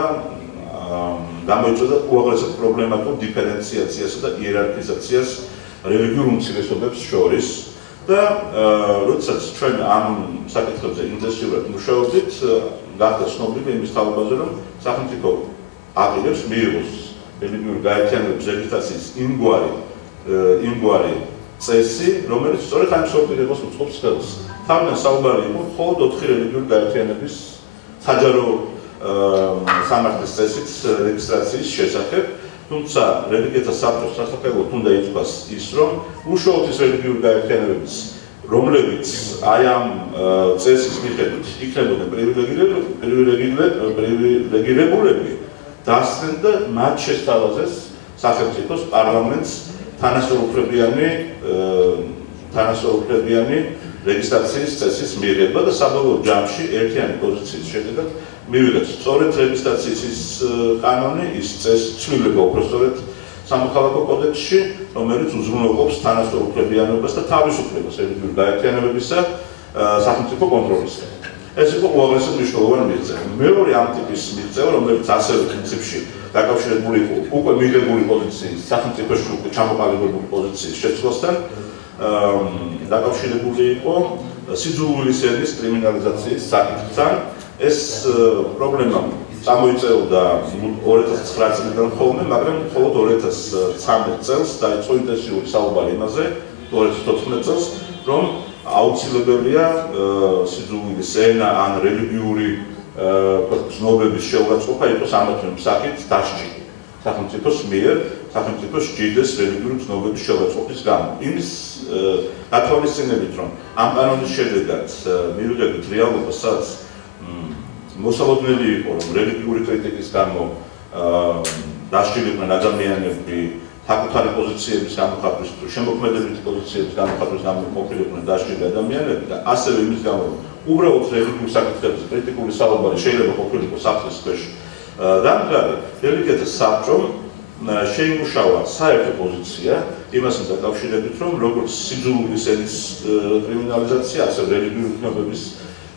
უაღრესად პრობლემატურ დიფერენციაციასა და იერარქიზაციას რელიგიურ უმცირესობებს შორის. და როდესაც ჩვენ ამ საკითხებზე ინტენსიურად მუშაობდით, გახდა ცნობილი იმის თაობაზე, რომ სახელმწიფო აპირებს მიიღოს რელიგიური გაერთიანების რეგისტრაციის იმგვარი წესი, რომელიც სწორედ ამ სორტირებას უწყობს ხელს. თავიდან საუბარი იყო მხოლოდ 4 რელიგიური გაერთიანების საჯარო სამართლის წესით რეგისტრაციის შესახებ. თუმცა რელიგიათა საბჭოს სასაფლაოდ უნდა ითქვას ის, რომ უშუალოდ ის რელიგიური გაერთიანებების, რომლებიც აი ამ წესის მიხედვით იქნებოდნენ პრივილეგირებულები, დასცნენ და მათ შესთავაზეს სახელმწიფოს პარლამენტს თანასწორუფლებიანი რეგისტრაციის წესის მიღება და საბოლოო ჯამში ერთიანი პოზიციის შედეგად მივიღეთ სწორედ რეგისტრაციის ის კანონი, ის წესი ცვლილება უпростоრად სამოქალაქო კოდექსში, რომელიც უზრუნველყოფს თანასწორუფლებიანობას და თავისუფლებას რელიგიური გაერთიანებებისა სახელმწიფო კონტროლისგან. ეს იყო უაღრესად მნიშვნელოვანი მიღწევა. მეორე ამ ტიპის მიღწევა, რომელიც ასევე პრინციპში დაკავშირებული იყო უკვე მიღებული პოზიციის, სახელმწიფოში უკვე ჩამოყალიბებული პოზიციის შეცვლასთან, დაკავშირებული იყო სიძულვილის ენის კრიმინალიზაციის საკითხთან. ეს პრობლემა წამოიწეოდა 2009 წლიდან ხოლმე, მაგრამ მხოლოდ 2013 წელს დაიწყო ინტენსიური საუბარი იმაზე, 2014 წელს, რომ აუცილებელია სიძულვილის ენა ან რელიგიური ცნობების შეურაცხყოფა იყოს ამა თუ იმ სახით დასჯილი სახელმწიფოს მიერ, სახელმწიფოს სჯიდეს რელიგიური ცნობების შეურაცხყოფის გამო. იმის გათვალისწინებით, რომ ამ კანონის შედეგად მივიღებით რეალობას, სადაც მოსალოდნელი იყო, რომ რელიგიური კრიტიკის გამო დასჯილიყვნენ ადამიანები საკუთარი პოზიციების გამოხატვის, შემოქმედებითი პოზიციების გამოხატვის გამოფილებული დასჭირდა ადამიანები და ასევე იმის გამო, უბრალოდ რელიგიურ საკითხებზე კრიტიკული საუბარი შეიძლება ყოფილიყო საფრთხის ქვეშ დამდგარი, რელიგიათა საბჭომ შეიმუშავა საერთო პოზიცია იმასთან დაკავშირებით, რომ როგორც სიძულვილის ენის კრიმინალიზაცია, ასევე რელიგიური ცნობების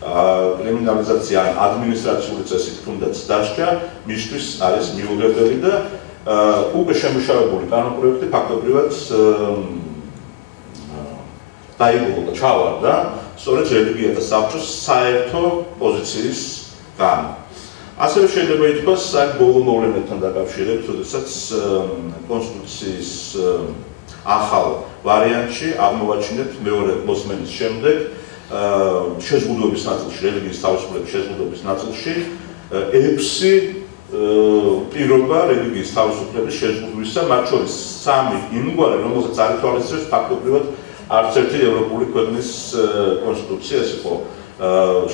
კრიმინალიზაცია ან ადმინისტრაციული წესით თუნდაც დასჯა მისთვის არის მიუღებელი და უკვე შემუშავებული კანონპროექტი ფაქტობრივად დაიბოლა და ჩავარდა სწორედ რელიგიათა საბჭოს საერთო პოზიციის გამო. ასევე შეიძლება ითქვას ამ ბოლო მოვლენებთან დაკავშირებით, როდესაც კონსტიტუციის ახალ ვარიანტში აღმოვაჩინეთ მეორე მოსმენის შემდეგ შეზღუდვების ნაწილში, რელიგიის თავისუფლების შეზღუდვების ნაწილში 6 პირობა რელიგიის თავისუფლების შეზღუდვისა, მათ შორის 3 იმგვარი, რომელსაც არ ითვალისწინებს ფაქტობრივად არც ერთი ევროპული ქვეყნის კონსტიტუცია, ეს იყო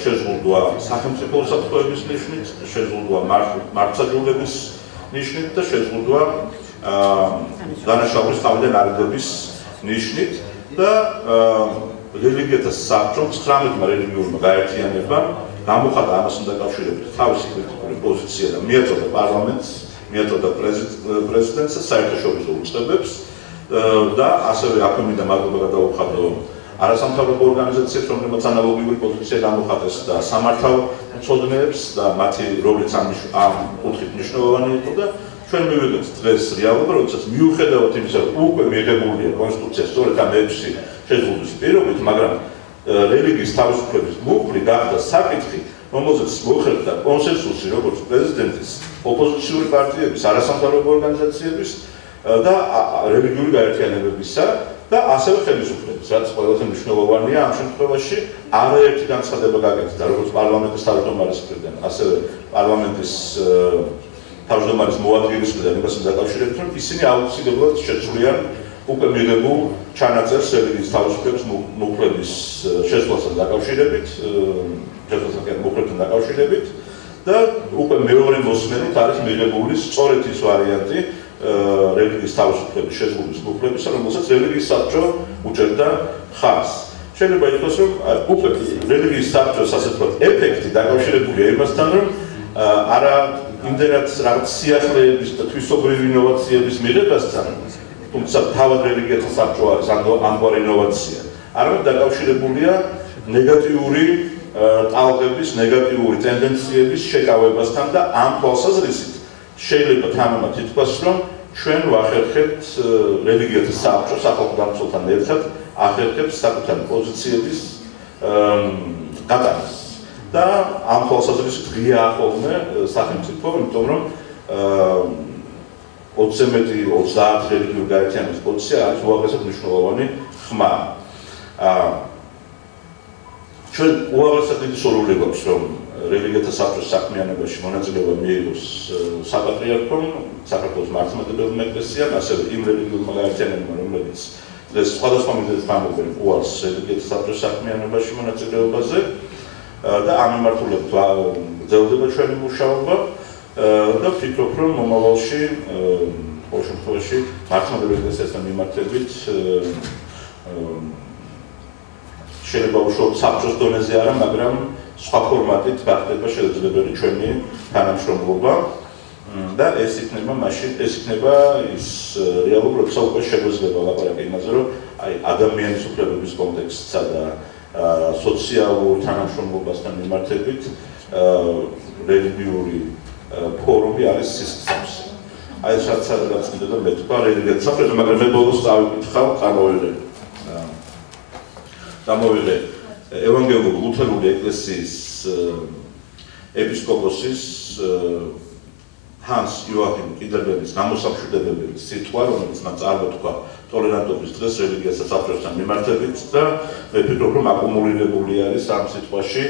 შეზღუდვა სახელმწიფო უსაფრთხოების ნიშნით, შეზღუდვა მართლმსაჯულების ნიშნით და შეზღუდვა დანაშაულის თავიდან არიდების ნიშნით და რელიგიათა საბჭომ 19 რელიგიურმა გაერთიანებამ გამოხატა ამასთან დაკავშირებით თავისი კრიტიკული პოზიცია და მიაწოდა პარლამენტს, მიაწოდა პრეზიდენტს და საერთაშორისო უწყებებს და ასევე აქვე მადლობა გადაუხადო არასამთავრობო ორგანიზაციებს, რომლებმაც ანალოგიური პოზიცია გამოხატეს და სამართალმცოდნეებს და მათი როლიც ამ კუთხით მნიშვნელოვანი იყო და ჩვენ მივიღეთ დღეს რეალობა, როდესაც მიუხედავად იმისა, რომ უკვე მიღებულია კონსტიტუცია სწორედ ამ 6 შეზღუდვის პირობით, მაგრამ რელიგიის თავისუფლების მუხლი გახდა საკითხი, რომელზეც მოხერხდა კონსენსუსი როგორც პრეზიდენტის, ოპოზიციური პარტიების, არასამთავრობო ორგანიზაციების და რელიგიური გაერთიანებებისა და ასევე ხელისუფლების, რაც ყველაზე მნიშვნელოვანია ამ შემთხვევაში, არაერთი განცხადება გაკეთდა როგორც პარლამენტის თავმჯდომარის მხრიდან, ასევე პარლამენტის თავმჯდომარის მოადგილის მხრიდან იმასთან დაკავშირებით, რომ ისინი აუცილებლად შეცვლიან უკვე მიღებულ ჩანაწერს რელიგიის თავისუფლების მუხლების შესვლასთან დაკავშირებით და უკვე მეორე მოსმენით არის მიღებული სწორედ ის ვარიანტი რელიგიის თავისუფლების შეზღუდვის მუხლებისა, რომელსაც რელიგიის საბჭო უჭერდა ხარს. შეიძლება ითქვას, რომ უკვე რელიგიის საბჭოს ასე ვთქვათ ეფექტი დაკავშირებულია იმასთან, რომ არა იმდენად რაღაც სიახლეების და თვისობრივი ინოვაციების მიღებასთან, თუმცა თავად რელიგიათა საბჭო არის ამგვარი ინოვაცია, არამედ დაკავშირებულია ნეგატიური ტალღების, ნეგატიური ტენდენციების შეკავებასთან და ამ თვალსაზრისით შეიძლება თამამად ითქვას, რომ ჩვენ ვახერხებთ რელიგიათა საბჭოს ახალ დამცველთან ერთად ახერხებთ საკუთარი პოზიციების გატანას და ამ თვალსაზრისით ღია ახოლმე სახელმწიფო, იმიტომ რომ 20 რელიგიურ გაერთიანების პოზიცია არის უაღრესად მნიშვნელოვანი ხმა. ჩვენ უაღრესად დიდი სურვილი გვაქვს, რომ რელიგიათა საბჭოს საქმიანობაში მონაწილეობა მიიღოს საპატრიარქომ, საქართველოს მართლმადიდებელმა ეკლესიამ, ასევე იმ რელიგიურმა გაერთიანებებმა, რომლებიც დღეს სხვადასხვა მიზეზით ამბობენ უარს რელიგიათა საბჭოს საქმიანობაში მონაწილეობაზე და ამ მიმართულებით გრძელდება ჩვენი მუშაობა და ვფიქრობ, რომ მომავალში ყოველ შემთხვევაში მართლმადიდებელ ეკლესიასთან მიმართებით შეიძლება უშუალოდ საბჭოს დონეზე არა, მაგრამ სხვა ფორმატით გახდება შესაძლებელი ჩვენი თანამშრომლობა და ეს იქნება ის რეალობა, როცა უკვე შეგვეძლება ლაპარაკი იმაზე, რომ ადამიანის უფლებების კონტექსტსა და სოციალურ თანამშრომლობასთან მიმართებით რელიგიური ფორუმი არის სისხლსავსე. ეს რაც კიდევ და მეთქვა რელიგიათა საბჭოს, მაგრამ მე ბოლოს წავიკითხავ, გამოვიღე ევანგელური ლუთერული ეკლესიის ეპისკოპოსის ჰანს იოაჰიმ კიდერბერგის გამოსამშვიდებელი სიტყვა, რომელიც მან წარმოთქვა ტოლერანტობის დღეს რელიგიათა საბჭოსთან მიმართებით და მე ვფიქრობ, რომ აკუმულირებული არის ამ სიტყვაში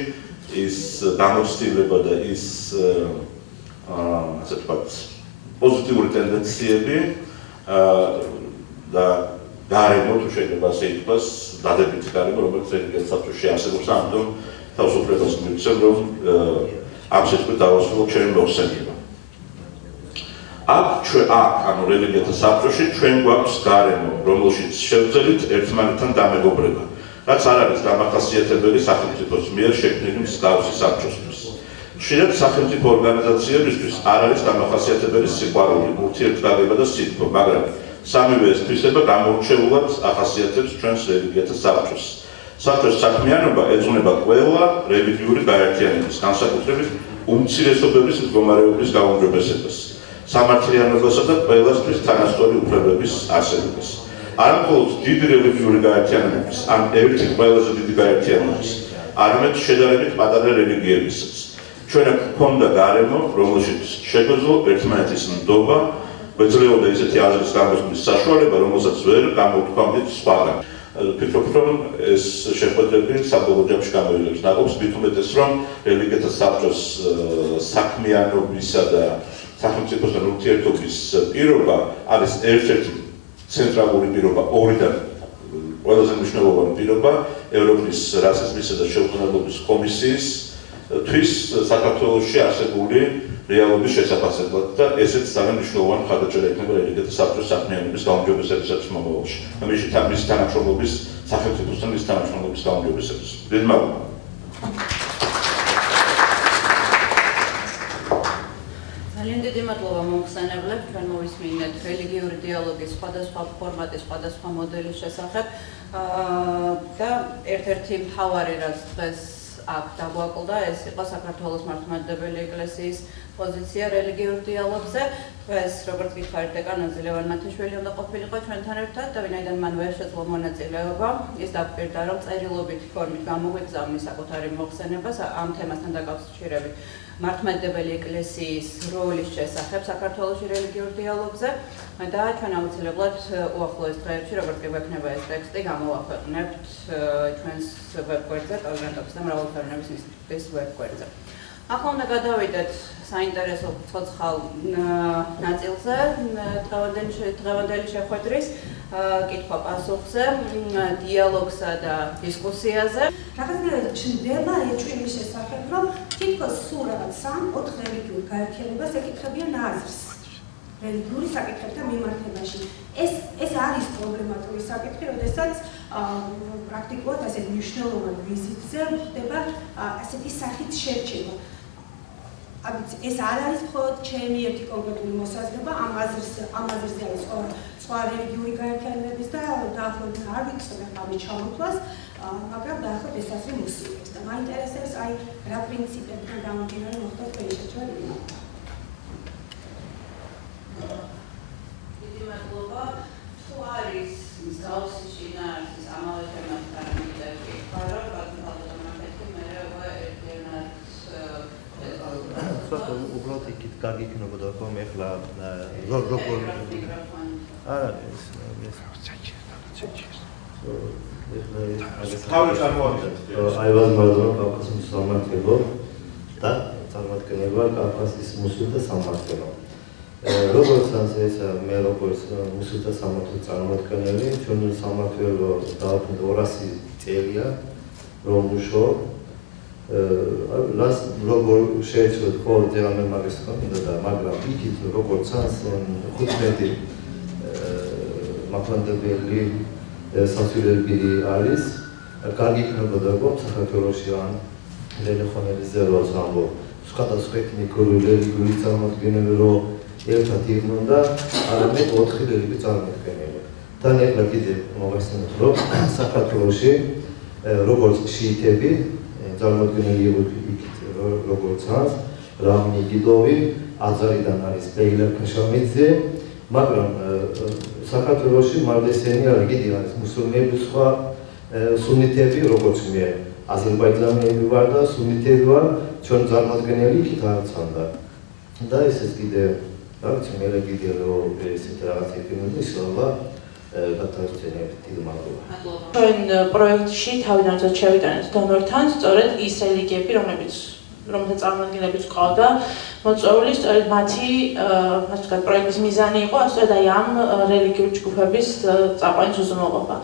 ის გამოცდილება და ის ასე ვთქვათ პოზიტიური ტენდენციები და გარემო თუ შეიძლება ასე ითქვას, დადებითი გარემო, რომელიც რელიგიათა საბჭოში არსებობს, ამიტომ თავისუფლებას მივცემ, რომ ამ სიტყვით დავასრულოთ ჩემი მოხსენება. ანუ რელიგიათა საბჭოში ჩვენ გვაქვს გარემო, რომელშიც შევძელით ერთმანეთთან დამეგობრება, რაც არ არის დამახასიათებელი სახელმწიფოს მიერ შექმნილი მსგავსი საბჭოსთვის. ხშირად სახელმწიფო ორგანიზაციებისთვის არ არის დამახასიათებელი სიყვარული, ურთიერთგაგება და სითბო, მაგრამ სამივე ეს თვისება გამორჩეულად ახასიათებს ჩვენს რელიგიათა საბჭოს. საბჭოს საქმიანობა ეძღვნება ყველა რელიგიური გაერთიანების, განსაკუთრებით უმცირესობების მდგომარეობის გაუმჯობესებას, სამართლიანობასა და ყველასთვის თანასწორი უფლებების არსებობას. არამხოლოდ დიდი რელიგიური გაერთიანების, ან ერთი ყველაზე დიდი გაერთიანების, არამედ შედარებით პატარა რელიგიებისაც. ჩვენ აქ გვქონდა გარემო, რომელშიც შეგვეძლო ერთმანეთის ნდობა, გვეძლეოდა ისეთი აზრის გამოსვლის საშუალება, რომელსაც ვერ გამოვთქვამდით სხვაგან. ფიქრობ, რომ ეს შეხვედრები საბოლოო ჯამში გამოიღებს ნაკობს, მით უმეტეს, რომ რელიგიათა საბჭოს საქმიანობისა და სახელმწიფოსთან ურთიერთობის პირობა არის ერთ-ერთი ცენტრალური პირობა, ორიდან ყველაზე მნიშვნელოვანი პირობა ევროპის რასიზმისა და შეუწყვილობის კომისიის თვის საქართველოსში არსებული რეალობის შესაფასებლად და ესეც ძალიან მნიშვნელოვანი მხარდაჭერა იქნება რელიგიათა საბჭოს საქმიანობის გაუმჯობესებისათვის მომავალში. მისი თანამშრომლობის სახელმწიფოსთან მისი თანამშრომლობის გაუმჯობესებას. დიდი მადლობა. ძალიან დიდი მადლობა მომხსენებლებს, ჩვენ მოვისმინეთ რელიგიური დიალოგის სხვადასხვა ფორმატის, სხვადასხვა მოდელის შესახებ და ერთ-ერთი მთავარი რაც დღეს აქ დაგვაკლდა, ეს იყო საქართველოს მართლმადიდებელი ეკლესიის პოზიცია რელიგიურ დიალოგზე. დღეს, როგორც გითხარით, დეკანოზი ლევან მათიშვილი უნდა ყოფილიყო ჩვენთან ერთად და ვინაიდან მან ვერ შეძლო მონაწილეობა, ის დაგვირდა, რომ წერილობით ფორმით გამოგვიგზავნის საკუთარი მოხსენებას ამ თემასთან დაკავშირებით. მართლმადიდებელი ეკლესიის როლის შესახებ საქართველოში რელიგიურ დიალოგზე და ჩვენ აუცილებლად უახლოეს დღეებში, როგორც კი გვექნება ეს ტექსტი, გამოვაქვეყნებთ ჩვენს ვებგვერდზე, ტოლერანტობის და მრავალფეროვნების ინსტიტუტის ვებგვერდზე. ახლა უნდა გადავიდეთ საინტერესო ცოცხალ ნაწილზე, დღევანდელი შეხვედრის კითხვა-პასუხზე, დიალოგსა და დისკუსიაზე. რაღაცნაირად ჩნდება ეჭვი იმის შესახებ, რომ თითქოს სულ რაღაც 3-4 რელიგიურ გაერთიანებას ეკითხებიან აზრს რელიგიური საკითხებთან მიმართებაში. ეს არის პრობლემატური საკითხი, როდესაც პრაქტიკულად ასეთ მნიშვნელოვან ვიზიტზე ხდება ასეთი სახით შერჩევა. ეს არ არის მხოლოდ ჩემი ერთი კონკრეტული მოსაზრება, ამ აზრზე არის სხვა რელიგიური გაერთიანებების და დაახლოებით არ ვიცოდეთ ამის ჩამოთვლას, მაგრამ დაახლოებით ეს აზრი მოსწავლებს და მაინტერესებს აი რა პრინციპებთან გამომდინარე მოხდა თქვენი შეჩერება. დიდი მადლობა. თუ არის მსგავსი შინაარსის ამავე თემასთან მიტევი, უბრალოდ იქით კარგი იქნებოდა რომ ეხლა როგორ არა ეს აივან მადლობა კავკასიის სამართლებო და წარმატება კავკასიის მუსულთა სამართლებო. როგორც ეს მე როგორც მუსულთა სამართლის წარმომადგენელი, ჩვენ სამართლებო დაახლოებით 200 წელია რომ ვუშაობ. როგორ შეეცვლათ ყოველ დღე მაგას თქვა და მაგრამ იქით როგორც ჩანს 15 მართლმადიდებელი სასულიერებელი არის კარგი იქნებოდა რომ საქართველოში ან რელიგიონებზე როს ამბობ სხვადასხვა ეთნიკური რელიგიური წარმოდგენები რომ ერთად იყვნენ და არამედ 4 რელიგიური წარმოდგენები. თან ეხლა კიდე მოგახსენებთ რომ საქართველოში როგორც შიიტები წარმოდგენილი იქით როგორც ჩანს რამნი გიდოვი აზარიდან არის პეილერ ქაშამიძე მაგრამ საქართველოში მალდესენი არ იგი არის მუსულმანები სხვა სუნიტები როგორც მე აზერბაიჯანელი ვარ და სუნიტები ვარ ჩვენ წარმოდგენილი იქით არ ჩანდა და ესეც კიდე რა ვიცი მე კიდე რომ ესეთ რაღაც იქნება ისოლა დიდი მადლობა. ჩვენ პროექტში თავიდან როდესაც შევიტანეთ დონორთან, სწორედ ის რელიგიები, რომელთა წარმოადგენლებიც ყავდა მოწვეული, სწორედ მათი პროექტის მიზანი იყო, სწორედ აი ამ რელიგიური ჯგუფების წაყვანის უზრუნველყოფა.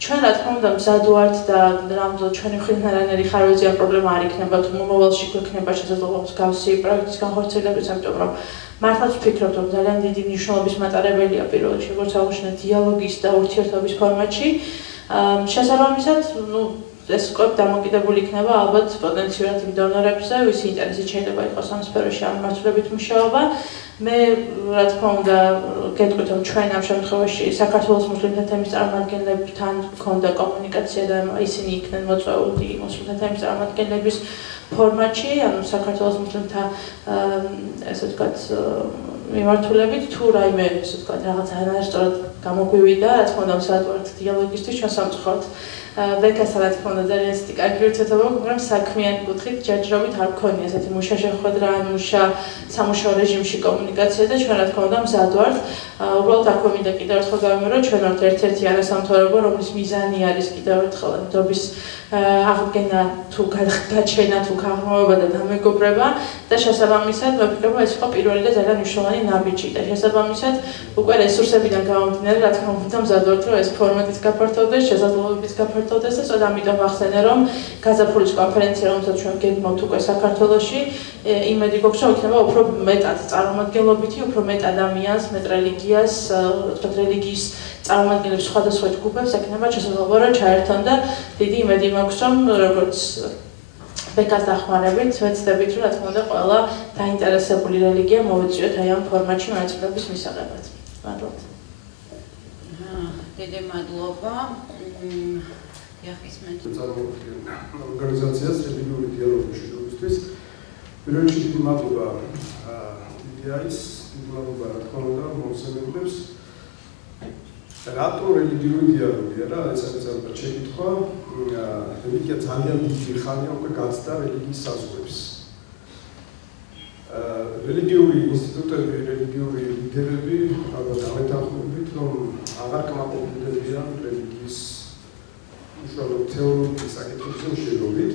ჩვენ რა თქმა უნდა მზად ვართ და ნამდვილად ჩვენი მხრიდან არანაირი ხარვეზია პრობლემა არ იქნება, თუ მომავალში გვექნება შესაძლებლობა მსგავსი პროექტის განხორციელების, ამიტომ რომ მართლაც ვფიქრობ, რომ ძალიან დიდი მნიშვნელობის მატარებელია პირველ რიგში, როგორც აღნიშნეთ, დიალოგის და ურთიერთობის ფორმატში. შესაბამისად, ეს უკვე დამოკიდებული იქნება ალბათ პოტენციურად იმ დონორებზე, ვისი ინტერესით შეიძლება იყოს ამ სფეროში ამ მიმართულებით მუშაობა. მე რა თქმა უნდა გეტყვით, რომ ჩვენ ამ შემთხვევაში საქართველოს მუსლიმთა თემის წარმომადგენლებთან გქონდა კომუნიკაცია და ისინი იქნენ მოწვეული მუსლიმთა თემის წარმომადგენლების ფორმატში, ანუ საქართველოს მუსლიმთა ესე ვთქვათ მიმართულებით თუ რაიმე ესე ვთქვათ რაღაც არასწორად გამოგვივიდა, რა თქმა უნდა მსაჯულად დიალოგისთვის ჩვენ სამწუხაროდ ვეკასა რა თქმა უნდა ძალიან ისეთი კარგი ურთიერთობა, მაგრამ საქმიანი კუთხით ჯერჯერობით არ გქონია ესეთი მუშა შეხვედრა, ან მუშა სამუშაო რეჟიმში კომუნიკაცია და ჩვენ რა თქმა უნდა მზად ვართ. უბრალოდ აქ მინდა კიდევ ერთხელ გავიმეორო, ჩვენ ვართ ერთ-ერთი არასამთავრობო, რომლის მიზანი არის კიდევ ერთხელ ნდობის აღდგენა თუ გაჩენა თუ გაღრმავება და დამეგობრება და შესაბამისად ვფიქრობ, ეს იყო პირველი და ძალიან მნიშვნელოვანი ნაბიჯი და შესაბამისად უკვე რესურსებიდან გამომდინარე, რა თქმა უნდა მზად ვართ, რომ ეს ფორმატიც გაფართოვდეს, შესაძლებლობებიც გაფართოვდეს და სწორედ ამიტომ ვახსენე, რომ გაზაფხულის კონფერენცია, რომელსაც ჩვენ გეგმავთ უკვე საქართველოში, იმედი გვაქვს, რომ იქნება უფრო მეტად წარმომადგენლობითი, უფრო მეტ ადამიანს, მეტ რელიგიას, ვთქვათ რელიგიის წარმომადგენლებს სხვადასხვა ჯგუფებს ექნება შესაძლებლობა რომ ჩაერთონ და დიდი იმედი მაქვს რომ როგორც ბეკას დახმარებით ვეცდებით რომ რა თქმა უნდა ყველა დაინტერესებული რელიგია მოვეწიოთ აი ამ ფორმატში მონაწილეობის მისაღებად. მადლობა. დიდი მადლობა. იახისმენთ ორგანიზაციას რელიგიური დიალოგის მშვიდობისთვის. პირველ რიგში დიდი მადლობა PITA-ის, დიდი მადლობა რა თქმა უნდა მომსწრებლებს. რატო რელიგიური დიალოგია რა, ეს არის ალბათ შეკითხვა. რელიგია ძალიან დიდი ხანია უკვე გაცდა რელიგიის საზღვრებს. რელიგიური ინსტიტუტები, რელიგიური ლიდერები ალბათ ამეთანხმებით, რომ აღარ კმაყოფილებიან რელიგიის უშუალოდ თეოლოგიის საკითხებზე მუშაობით.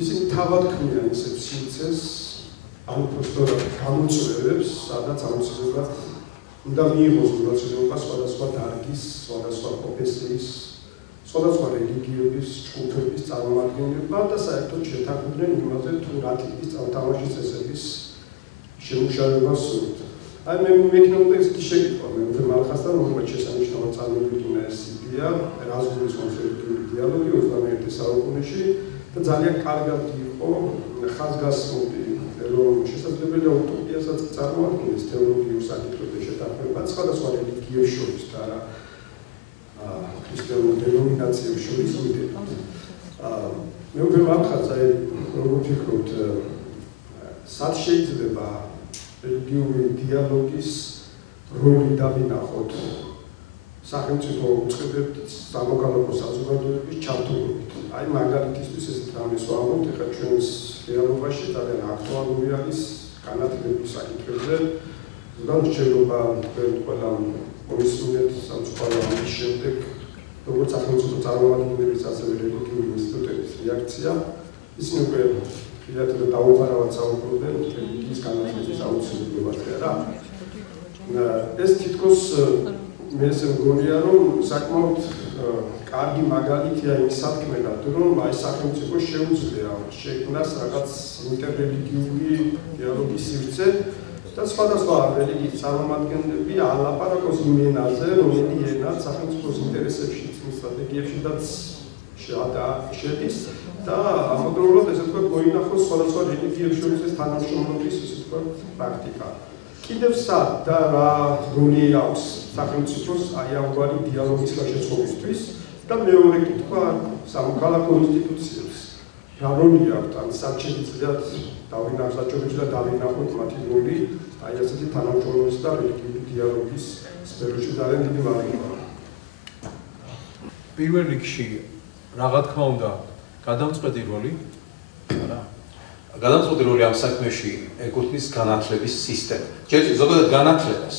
ისინი თავად ქმნიან ისეთ სივრცეს, ანუ უბრალოდ გამოწვევებს, სადაც აუცილებლად უნდა მიიღოს მონაწილეობა სხვადასხვა დარგის, სხვადასხვა პროფესიის, სხვადასხვა რელიგიების, ჯგუფების წარმომადგენლებმა და საერთოდ შეთანხმდნენ იმაზე, თუ რა ტიპის წამოთამაშის წესების შემუშავებას სურთ. აი მე მექნებოდა ესეთი შეკითხვა, მე მალხასთან რომელმაც შესანიშნავად წარმოგვიდგინა ეს იდეა, რაზმის კონსერვატიული დიალოგი 21 საუკუნეში და ძალიან კარგად იყო ხაზგასმული, რომ შესაძლებელია უტოპიასაც წარმოადგენდეს თეოლოგიურ საკითხებზე შეთანხმება სხვადასხვა რელიგიებს შორის და არა ქრისტიანულ დენომინაციებს შორის უდევნოთ. მე უკვე მახაც აი როგორ ვფიქრობთ, სად შეიძლება რელიგიური დიალოგის როლი დავინახოთ სახელმწიფო უწყებებით სამოქალაქო საზოგადოების ჩართულობით. აი მაგალითისთვის ესეთ რამეს ვამბობთ, ეხლა ჩვენს რეალობაში ძალიან აქტუალური არის განათლების საკითხებზე. განსჯელობა ყველა მომისმინეთ სამწუხარო ამის შემდეგ, როგორც სახელმწიფო წარმომადგენლების, ასევე რელიგიური ინსტიტუტების რეაქცია. ისინი უკვე ფილატელე დაუყარავად საუბრობდნენ რელიგიის განათლების აუცილებლობაზე რა. ეს თითქოს მე ესე მგონია, რომ საკმაოდ კარგი მაგალითია იმის სათქმელად, რომ აი სახელმწიფო შეუძლია შექმნას რაღაც ინტერრელიგიული დიალოგის სივრცე და სხვადასხვა რელიგიის წარმომადგენლები ალაპარაკოს იმ ენაზე, რომელი ენაც სახელმწიფოს ინტერესებში, სტრატეგიებშიც შედის და ამავდროულად ესე ვთქვათ, მოინახოს სხვადასხვა რელიგიებს შორის ეს თანამშრომლობის ესე ვთქვათ პრაქტიკა. კიდევ სად და რა როლი აქვს სახელმწიფოს აი ამგვარი დიალოგის გაშეცმობისთვის და მეორე კითხვა სამოქალაქო ინსტიტუციებს. რა როლი აქვს ან სად შეიძლება დავინახოთ მათი როლი აი ასეთი თანამშრომლობის და რელიგიური დიალოგის სფეროში ძალიან დიდი მადლობა. პირველ რიგში რა თქმა უნდა გადამწყვეტი როლი არა გადამწყვეტი როლი ამ საქმეში ეკუთვნის განათლების სისტემა. ჯერ ზოგადად განათლებას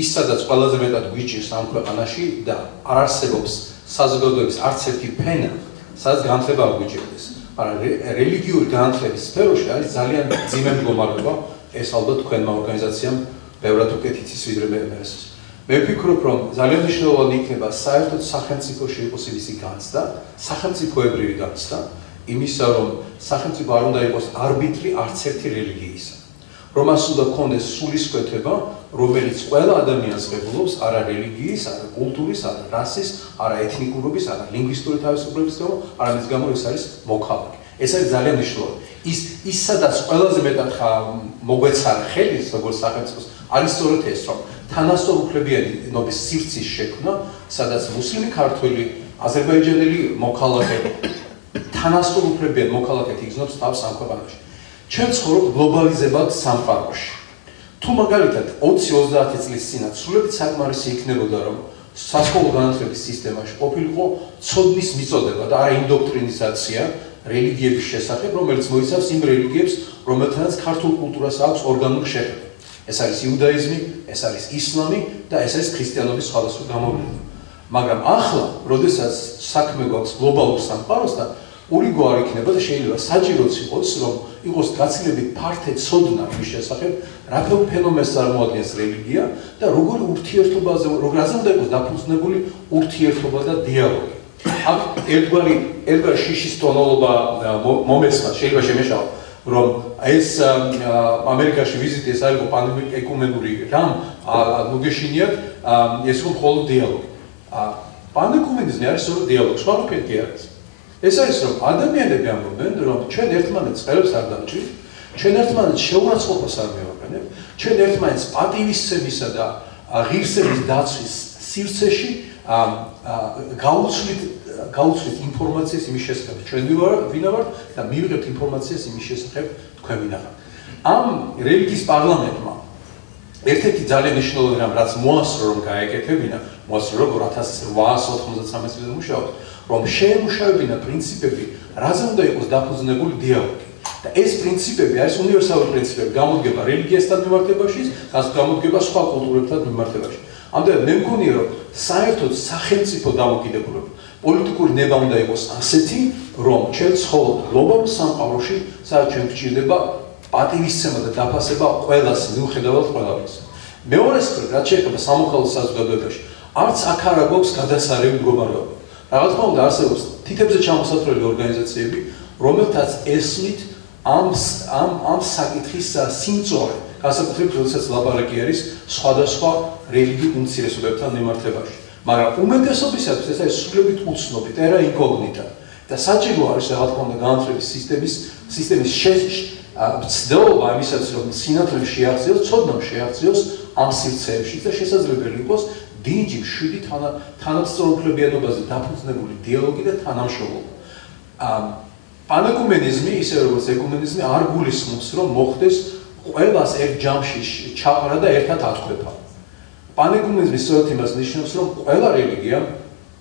ის სადაც ყველაზე მეტად გვიჭირს ამ ქვეყანაში და არ არსებობს საზოგადოების არც ერთი ფენა, სადაც განათლება არ გვიჭირდეს. მაგრამ რელიგიური განათლების სფეროში არის ძალიან ძიმე მდგომარეობა, ეს ალბათ თქვენმა ორგანიზაციამ ბევრად უკეთ იცის ვიდრე მე ეს. მე ვფიქრობ, რომ ძალიან მნიშვნელოვანი იქნება საერთოდ სახელმწიფოში იყოს იმისი განცდა, სახელმწიფოებრივი განცდა, იმისა, რომ სახელმწიფო არ უნდა იყოს არბიტრი არც ერთი რელიგიისა. რომ მას უნდა ქონდეს სულისკვეთება, რომელიც ყველა ადამიანს ღებულობს, არა რელიგიის, არა კულტურის, არა რასის, არა ეთნიკურობის, არა ლინგვისტური თავისუფლების გამო, არამედ გამო ეს არის მოქალაქე. ეს არის ძალიან მნიშვნელოვანი. ის სადაც ყველაზე მეტად მოგვეცარა ხელის, როგორც სახელმწიფოს, არის სწორედ ეს, რომ თანასწორუფლებიანობის სივრცის შექმნა, სადაც მუსლიმი ქართველი, აზერბაიჯანელი მოქალაქე თანასწორუფლებიან მოქალაქედ იგრძნობს თავს ამ ქვეყანაში. ჩვენ ცხოვრობთ გლობალიზებად სამყაროში. თუ მაგალითად 20-30 წლის წინათ სრულებით საკმარისი იქნებოდა, რომ სასკოლო განათლების სისტემაში ყოფილიყო ცოდნის მიწოდება და არა ინდოქტრინიზაცია რელიგიების შესახებ, რომელიც მოიცავს იმ რელიგიებს, რომელთანაც ქართულ კულტურას აქვს ორგანული შეხედვა. ეს არის იუდაიზმი, ეს არის ისლამი და ეს არის ქრისტიანობის სხვადასხვა გამოვლენა. მაგრამ ახლა, როდესაც საქმე გვაქვს გლობალურ სამყაროსთან, ურიგო არ იქნება და შეიძლება საჭიროც იყოს, რომ იყოს გაცილებით ფართე ცოდნა იმის შესახებ, რა ფენომენს წარმოადგენს რელიგია და როგორი ურთიერთობაზე, როგორ უნდა იყოს დაფუძნებული ურთიერთობა და დიალოგი. აქ ერთგვარი შიშის ტონალობა მომეცნად შეიძლება შემეშალა, რომ ეს ამერიკაში ვიზიტი ეს არის პანეკუმენური რამ მოგეშინიათ, ეს იყო მხოლოდ დიალოგი. პანეკუმენიზმი არის სწორედ დიალოგი, სხვა რუკეთ კი არის. ეს არის რომ ადამიანები ამბობენ, რომ ჩვენ ერთმანეთს ყველებს არ დავჭირთ, ჩვენ ერთმანეთს შეურაცხყოფას არ მივაყენებთ, ჩვენ ერთმანეთს პატივისცემისა და ღირსების დაცვის სივრცეში გავუცვლით ინფორმაციას იმის შესახებ, ჩვენ ვინა ვართ და მივიღებთ ინფორმაციას იმის შესახებ, თქვენ ვინა ხართ. ამ რელიგიის პარლამენტმა ერთ-ერთი ძალიან მნიშვნელოვანი რამ, რაც მოასწრო რომ გაეკეთებინა, მოასწრო როგორ 1893 წელს მუშაობს, რომ შეემუშავებინა პრინციპები, რაზე უნდა იყოს დაფუძნებული დიალოგი. და ეს პრინციპები არის უნივერსალური პრინციპები, გამოდგება რელიგიასთან მიმართებაში, გამოდგება სხვა კულტურებთან მიმართებაში. ამდენად მე მგონია, რომ საერთოდ სახელმწიფო დამოკიდებულება, პოლიტიკური ნება უნდა იყოს ასეთი, რომ ჩვენ ცხოვრობ გლობალურ სამყაროში, სადაც ჩვენ გვჭირდება პატივისცემა და დაფასება ყველას მიუხედავად ყველაფრის. მეორე მხრივ, რაც შეეხება სამოქალაქო საზოგადოებაში, არც აქ არ გვაქვს გადასარევი მდგომარეობა. რა თქმა უნდა, არსებობს თითებზე ჩამოსათვლელი ორგანიზაციები, რომელთაც ესმით ამ საკითხის სიმწორე, განსაკუთრებით, როდესაც ლაპარაკი არის სხვადასხვა რელიგიურ უმცირესობებთან მიმართებაში. მაგრამ უმეტესობისათვის ეს არის სრულებით უცნობი, ტერა ინკოგნიტა და საჭირო არის, რა თქმა უნდა, განათლების სისტემის ცდელობა იმისაც, რომ სინათლემ შეაღწიოს, ცოდნამ შეაღწიოს ამ სივრცეებში და შესაძლებელი იყოს დინჯი მშვიდი თანამსწორუფლებიანობაზე დაფუძნებული დიალოგი და თანამშრომლობა. პანეკუმენიზმი, ისე როგორც ეკუმენიზმი, არ გულისხმობს, რომ მოხდეს ყველას ერთ ჯამში ჩაყრა და ერთად ათქვეფა. პანეკუმენიზმი სწორედ იმას ნიშნავს, რომ ყველა რელიგია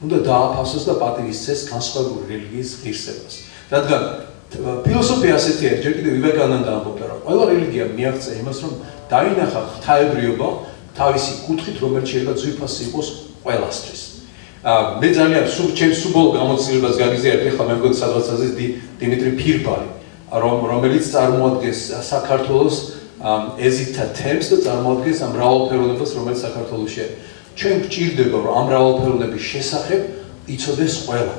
უნდა დააფასოს და პატივისცეს განსხვავებული რელიგიის ღირსებას. რადგან ფილოსოფია ასეთი არის, ჯერ კიდევ ვივეკანანდა ამბობდა, რომ ყველა რელიგია მიაღწია იმას, რომ დაინახა ღვთაებრიობა თავისი კუთხით, რომელიც შეიძლება ძვირფასი იყოს ყველასთვის. მე ძალიან ჩემს სუბოლო გამოცდილებას გაგიზიარეთ, ეხლა მე მგონი სადღაცაზე დიმიტრი ფირბალი, რომელიც წარმოადგენს საქართველოს ეზიტთა თემს და წარმოადგენს ამ მრავალფეროვნებას, რომელიც საქართველოში არის. ჩვენ გვჭირდება, რომ ამ მრავალფეროვნების შესახებ იცოდეს ყველა.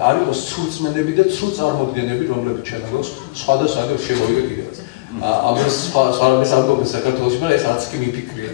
და არ იყოს ცურწმენები და ცრუწარმოდგენები, რომლებიც ჩვენ გვაქვს სხვადასხვა და შემოვიდა კიდევაც. ამას სხვა რამეს არ გვაქვს საქართველოში, მაგრამ ეს არც კი მიფიქრია.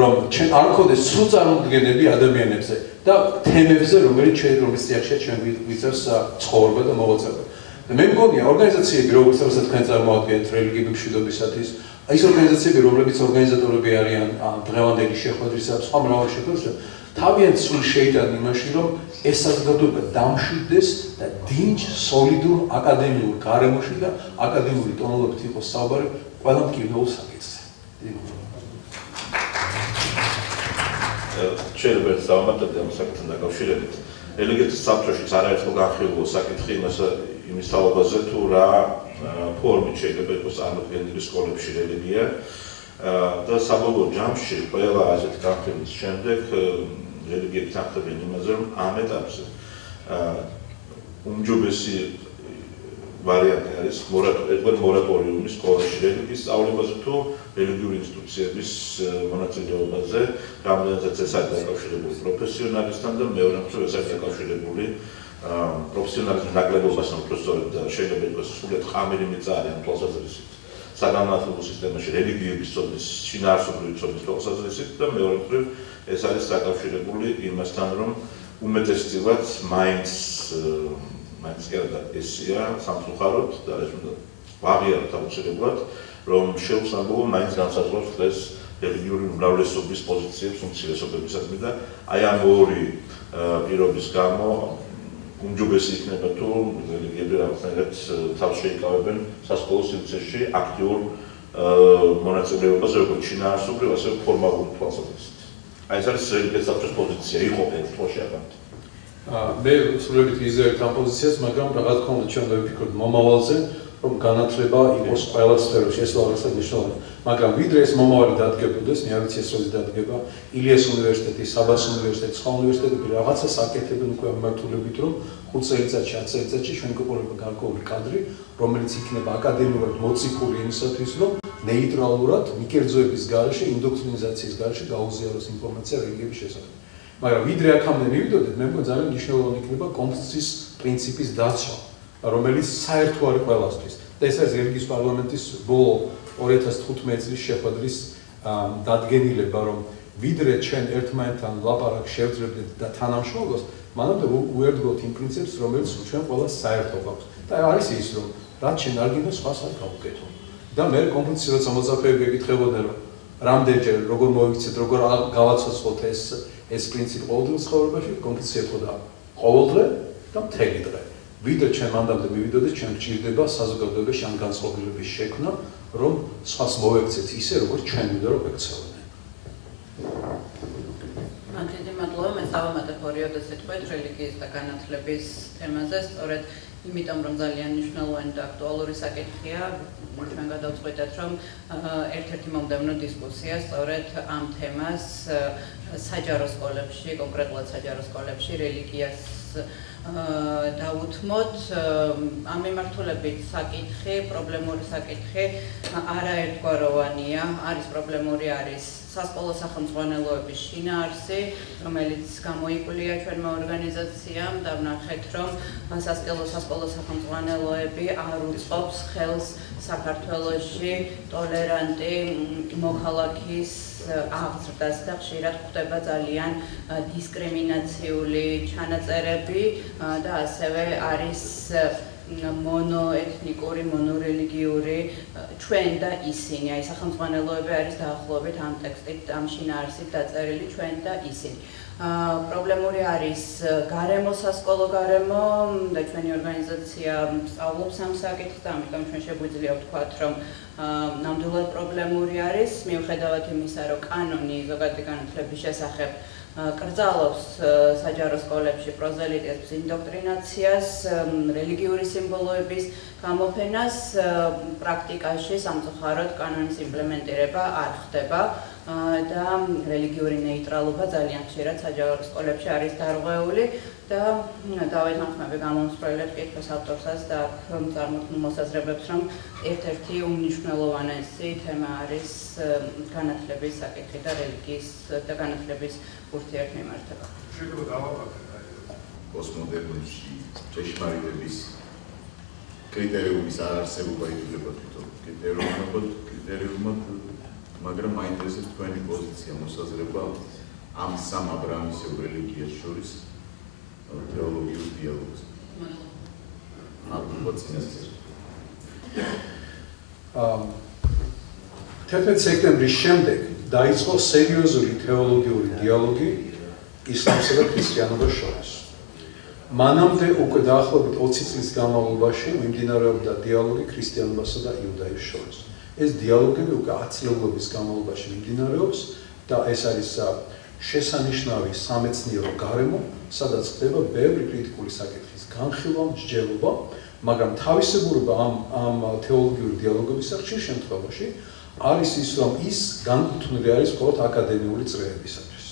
რომ ჩვენ არ გქონდეს სრულწარმოდგენები ადამიანებზე და თემებზე, რომლის წინაშე ჩვენ ვიწევს ცხოვრება და მოღვაწეობა. და მე მგონია ორგანიზაციები, როგორც თქვენ წარმოადგენთ რელიგიების მშვიდობისათვის, ის ორგანიზაციები, რომლებიც ორგანიზატორები არიან დღევანდელი შეხვედრისა და სხვა მრავალი შეხვედრისა, თავიანთ სულს შეიტანენ იმაში, რომ ეს საზოგადოება დამშვიდდეს და დინჯ სოლიდურ აკადემიურ გარემოში და აკადემიური ტონალობით იყოს საუბარი ყველა მკითხველს საკითხზე. შეიძლება დავამატებდი ამ საკითხთან დაკავშირებით. რელიგიის საფრთხეშიც არაერთხელ განხილულა საკითხი იმის თაობაზე, თუ რა ფორმით შეიძლება იყოს წარმოქმნილი სკოლებში რელიგია და საბოლოო ჯამში ყველა ასეთი განხილვის შემდეგ რელიგიები თანხმდებიან იმაზე, რომ ამ ეტაპზე უმჯობესი ვარიანტი არის მორატორიუმი სკოლაში რელიგიის სწავლებაზე თუ რელიგიური ინსტიტუტების მონაწილეობაზე, რამდენადაც ეს არის დაკავშირებული პროფესიონალისთან და მეორე მხრივ ეს არის დაკავშირებული პროფესიონალიზმის ნაკლებობასთან, უბრალოდ შეიძლება იყოს სრულიად ყამერი მიწა არის ამ თვალსაზრისით. საგანმანათლებლო სისტემაში რელიგიების ცოდნის, შინაარსობრივი ცოდნის თვალსაზრისით და მეორე მხრივ ეს არის დაკავშირებული იმასთან, რომ უმეტესწილად მაინც კი არა ესია სამწუხაროდ და ეს უნდა ვაღიაროთ აუცილებლად, რომ შეუსაბამო მაინც განსაზღვრავს დღეს რელიგიური უმრავლესობის პოზიციებს უმცირესობებისადმი და აი ამ ორი პირობის გამო უმჯობესი იქნება თუ რელიგიები რაღაცნაირად თავს შეიკავებენ სასკოლო სივრცეში აქტიურ მონაწილეობას როგორც შინაარსობრივ, ასევე ფორმალურ თვალსაზრისით. აი ეს არის რელიგიების საბჭოს პოზიცია, იყო ერთთვაში აბანთ. მე სრულებით იზრდებთ ამ პოზიციას, მაგრამ რა თქმა უნდა ჩვენ დავიფიქროთ მომავალზე, რომ განათლება იყოს ყველა სფეროში, ეს რაღაცა მნიშვნელოვანია. მაგრამ ვიდრე ეს მომავალი დადგებოდეს, მე არ ვიცი ეს როდის დადგება, ილიას უნივერსიტეტი, საბას უნივერსიტეტი, სხვა უნივერსიტეტები რაღაცას აკეთებენ უკვე ამ მიმართულებით, რომ 5 წელიწადში, 10 წელიწადში ჩვენ გვეყოლება გარკვეული კადრი, რომელიც იქნება აკადემიურად მოციქული იმისათვის, რომ ნეიტრალურად მიკერძოების გარეშე, ინდოქტრინიზაციის გარეშე გაუზიაროს ინფორმაცია რელიგიების შესახებ. მაგრამ ვიდრე აქამდე მივიდოდეთ, მე მგონი ძალიან მნიშვნელოვანი იქნება კონტექსტის პრინციპის დაცვა, რომელიც საერთო არის ყველასთვის. და ეს არის რელიგიის პარლამენტის ბოლო 2015 წლის შეხვედრის დადგენილება, რომ ვიდრე ჩვენ ერთმანეთთან ლაპარაკს შევძლებდეთ და თანამშრომლობას, მანამდე უერთგვოთ იმ პრინციპს, რომელიც ჩვენ ყველას საერთო გვაქვს. და არის ის, რომ რაც შენ არ გინდა, სხვას არ გავუკეთო. და მე კონკრეტულად როცა მოწაფეები ეკითხებოდნენ, რომ რამდენჯერ როგორ მოვიქცეთ, როგორ გავაცოცხლოთ ეს პრინციპი ყოველდღიურ ცხოვრებაში, კონკრეტულად ეხოდა ყოველდღე და მთელი დღე. ვიდრე ჩვენ მანდამდე მივიდოდეთ, ჩვენ გჭირდება საზოგადოებაში ამ განწყობილების შექმნა, რომ სხვას მოვექცეთ ისე, როგორც ჩვენ მინდა რომ ვექცეოდნენ. მადლობა, მადლობა, მე დავამატებ 2 სიტყვით რელიგიის და განათლების თემაზე, სწორედ იმიტომ რომ ძალიან მნიშვნელოვანი და აქტუალური საკითხია, ჩვენ გადავწყვეტეთ, რომ ერთ-ერთი მომდევნო დისკუსია სწორედ ამ თემას საჯარო სკოლებში, კონკრეტულად საჯარო სკოლებში რელიგიას დაუთმოთ. ამ მიმართულებით საკითხი, პრობლემური საკითხი არაერთგვაროვანია, არის პრობლემური არის სასკოლო სახელმძღვანელოების შინაარსი, რომელიც გამოიკვლია ჩვენმა ორგანიზაციამ და ვნახეთ, რომ სასკოლო სახელმძღვანელოები არ უწყობს ხელს საქართველოში ტოლერანტი მოქალაქის აღზრდას და ხშირად ხდება ძალიან დისკრიმინაციული ჩანაწერები და ასევე არის მონოეთნიკური, მონორელიგიური ჩვენ და ისინი. აი სახელმძღვანელოები არის დაახლოებით ამ ტექსტით, ამ შინაარსით დაწერილი ჩვენ და ისინი. პრობლემური არის გარემო, სასკოლო გარემო და ჩვენი ორგანიზაცია სწავლობს ამ საკითხს და ამიტომ ჩვენ შეგვიძლია ვთქვათ, რომ ნამდვილად პრობლემური არის, მიუხედავად იმისა, რომ კანონი ზოგადი განათლების შესახებ კრძალავს საჯარო სკოლებში პროზელიტიზმის ინდოქტრინაციას, რელიგიური სიმბოლოების გამოფენას, პრაქტიკაში სამწუხაროდ კანონის იმპლემენტირება არ ხდება და რელიგიური ნეიტრალობა ძალიან ხშირად საჯარო სკოლებში არის დარღვეული და დავეთანხმები გამომსწროელებს კითხვის ავტორსაც და წარმოქმნილ მოსაზრებებს, რომ ერთ-ერთი უმნიშვნელოვანესი თემა არის განათლების საკითხი და რელიგიის და განათლების ურთიერთმემართება. შეიძლება დავაპატეთ პოსტმოდერნიზმში ჭეშმარიტების კრიტერიუმის არარსებობა ითვლება თვითონ კრიტერიუმად, მაგრამ მაინტერესებს თქვენი პოზიცია, მოსაზრება ამ სამ აბრამისევ რელიგიას შორის თეოლოგიურ დიალოგს. მადლობა წინასწარ. 11 სექტემბრის შემდეგ დაიწყო სერიოზული თეოლოგიური დიალოგი ისლამსა და ქრისტიანობას შორის. მანამდე უკვე დაახლოებით 20 წლის განმავლობაში მიმდინარეობდა დიალოგი ქრისტიანობასა და იუდაიზმს შორის. ეს დიალოგები უკვე 10 წლების განმავლობაში მიმდინარეობს და ეს არის შესანიშნავი სამეცნიერო გარემო, სადაც ხდება ბევრი კრიტიკული საკითხის განხილვა, მსჯელობა, მაგრამ თავისებურება ამ თეოლოგიური დიალოგების ხშირ შემთხვევაში არის ის, რომ ის განკუთვნილი არის მხოლოდ აკადემიური წრეებისათვის.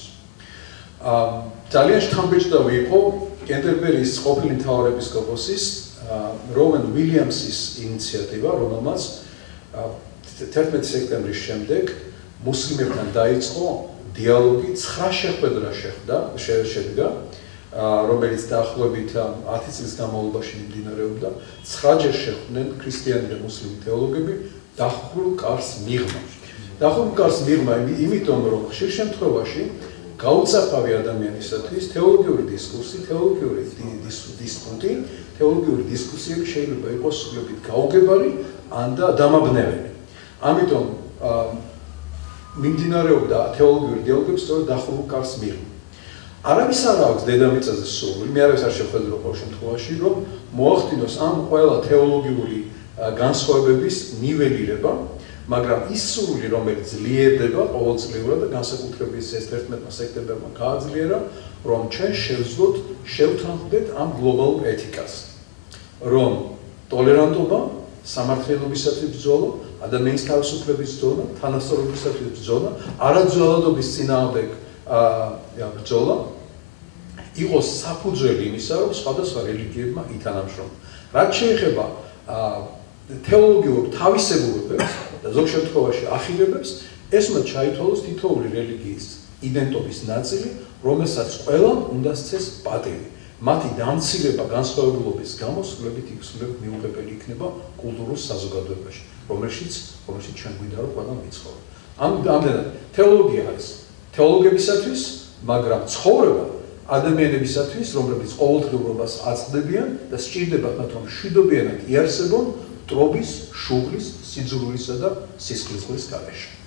ძალიან შთამბეჭდავი იყო კენტერბერის ყოფილი მთავარეპისკოპოსის როვენ უილიამსის ინიციატივა, რომელმაც 11 სექტემბრის შემდეგ მუსლიმებთან დაიწყო დიალოგი 9 შეხვედრა შედგა, რომელიც დაახლოებით 10 წლის განმავლობაში მიმდინარეობდა. 9-ჯერ შეხვდნენ ქრისტიანი და მუსლიმი თეოლოგები დახურულ კარს მიღმა. დახურულ კარს მიღმა იმიტომ, რომ ხშირ შემთხვევაში გაუწაფავი ადამიანისათვის თეოლოგიური დისკურსი, თეოლოგიური დისპუტი, თეოლოგიური დისკუსიები შეიძლება იყოს სრულებით გაუგებარი ან და დამაბნეველი. ამიტომ მიმდინარეობდა თეოლოგიური დიალოგები სწორედ დახურულ კარს მიღმა. არავის არ აქვს დედამიწაზე სურვილი, მე არავის არ შეხვედრა ყოველ შემთხვევაში, რომ მოახდინოს ამ ყველა თეოლოგიური განსხვავებების ნიველირება, მაგრამ ის სურვილი, რომელიც ძლიერდება ყოველწლიურად და განსაკუთრებით ეს 11 სექტემბერმა გააძლიერა, რომ ჩვენ შევძლოთ შევთანხმდეთ ამ გლობალურ ეთიკას, რომ ტოლერანტობა, სამართლიანობისათვის ბრძოლა, ადამიანის თავისუფლების ბრძოლა, თანასწორობისათვის ბრძოლა, არაძველადობის წინააღმდეგ ბრძოლა იყოს საფუძველი იმისა, რომ სხვადასხვა რელიგიებმა ითანამშრომლონ. რაც შეეხება თეოლოგიურ თავისებურებებს და ზოგ შემთხვევაში ახირებებს, ეს უნდა ჩაითვალოს თითოეული რელიგიის იდენტობის ნაწილი, რომელსაც ყველამ უნდა სცეს პატივი. მათი დამცირება განსხვავებულობის გამო სრულებით მიუღებელი იქნება კულტურულ საზოგადოებაში, რომელშიც ჩვენ გვინდა რომ ყველა ვიცხოვროთ. ამდენად თეოლოგია არის თეოლოგებისათვის, მაგრამ ცხოვრება ადამიანებისათვის, რომლებიც ყოველდღიურობას აწყდებიან და სჭირდებათ მათ რომ მშვიდობიანად იარსებონ მტრობის, შუღლის, სიძულვილისა და სისხლისღლის გარეშე.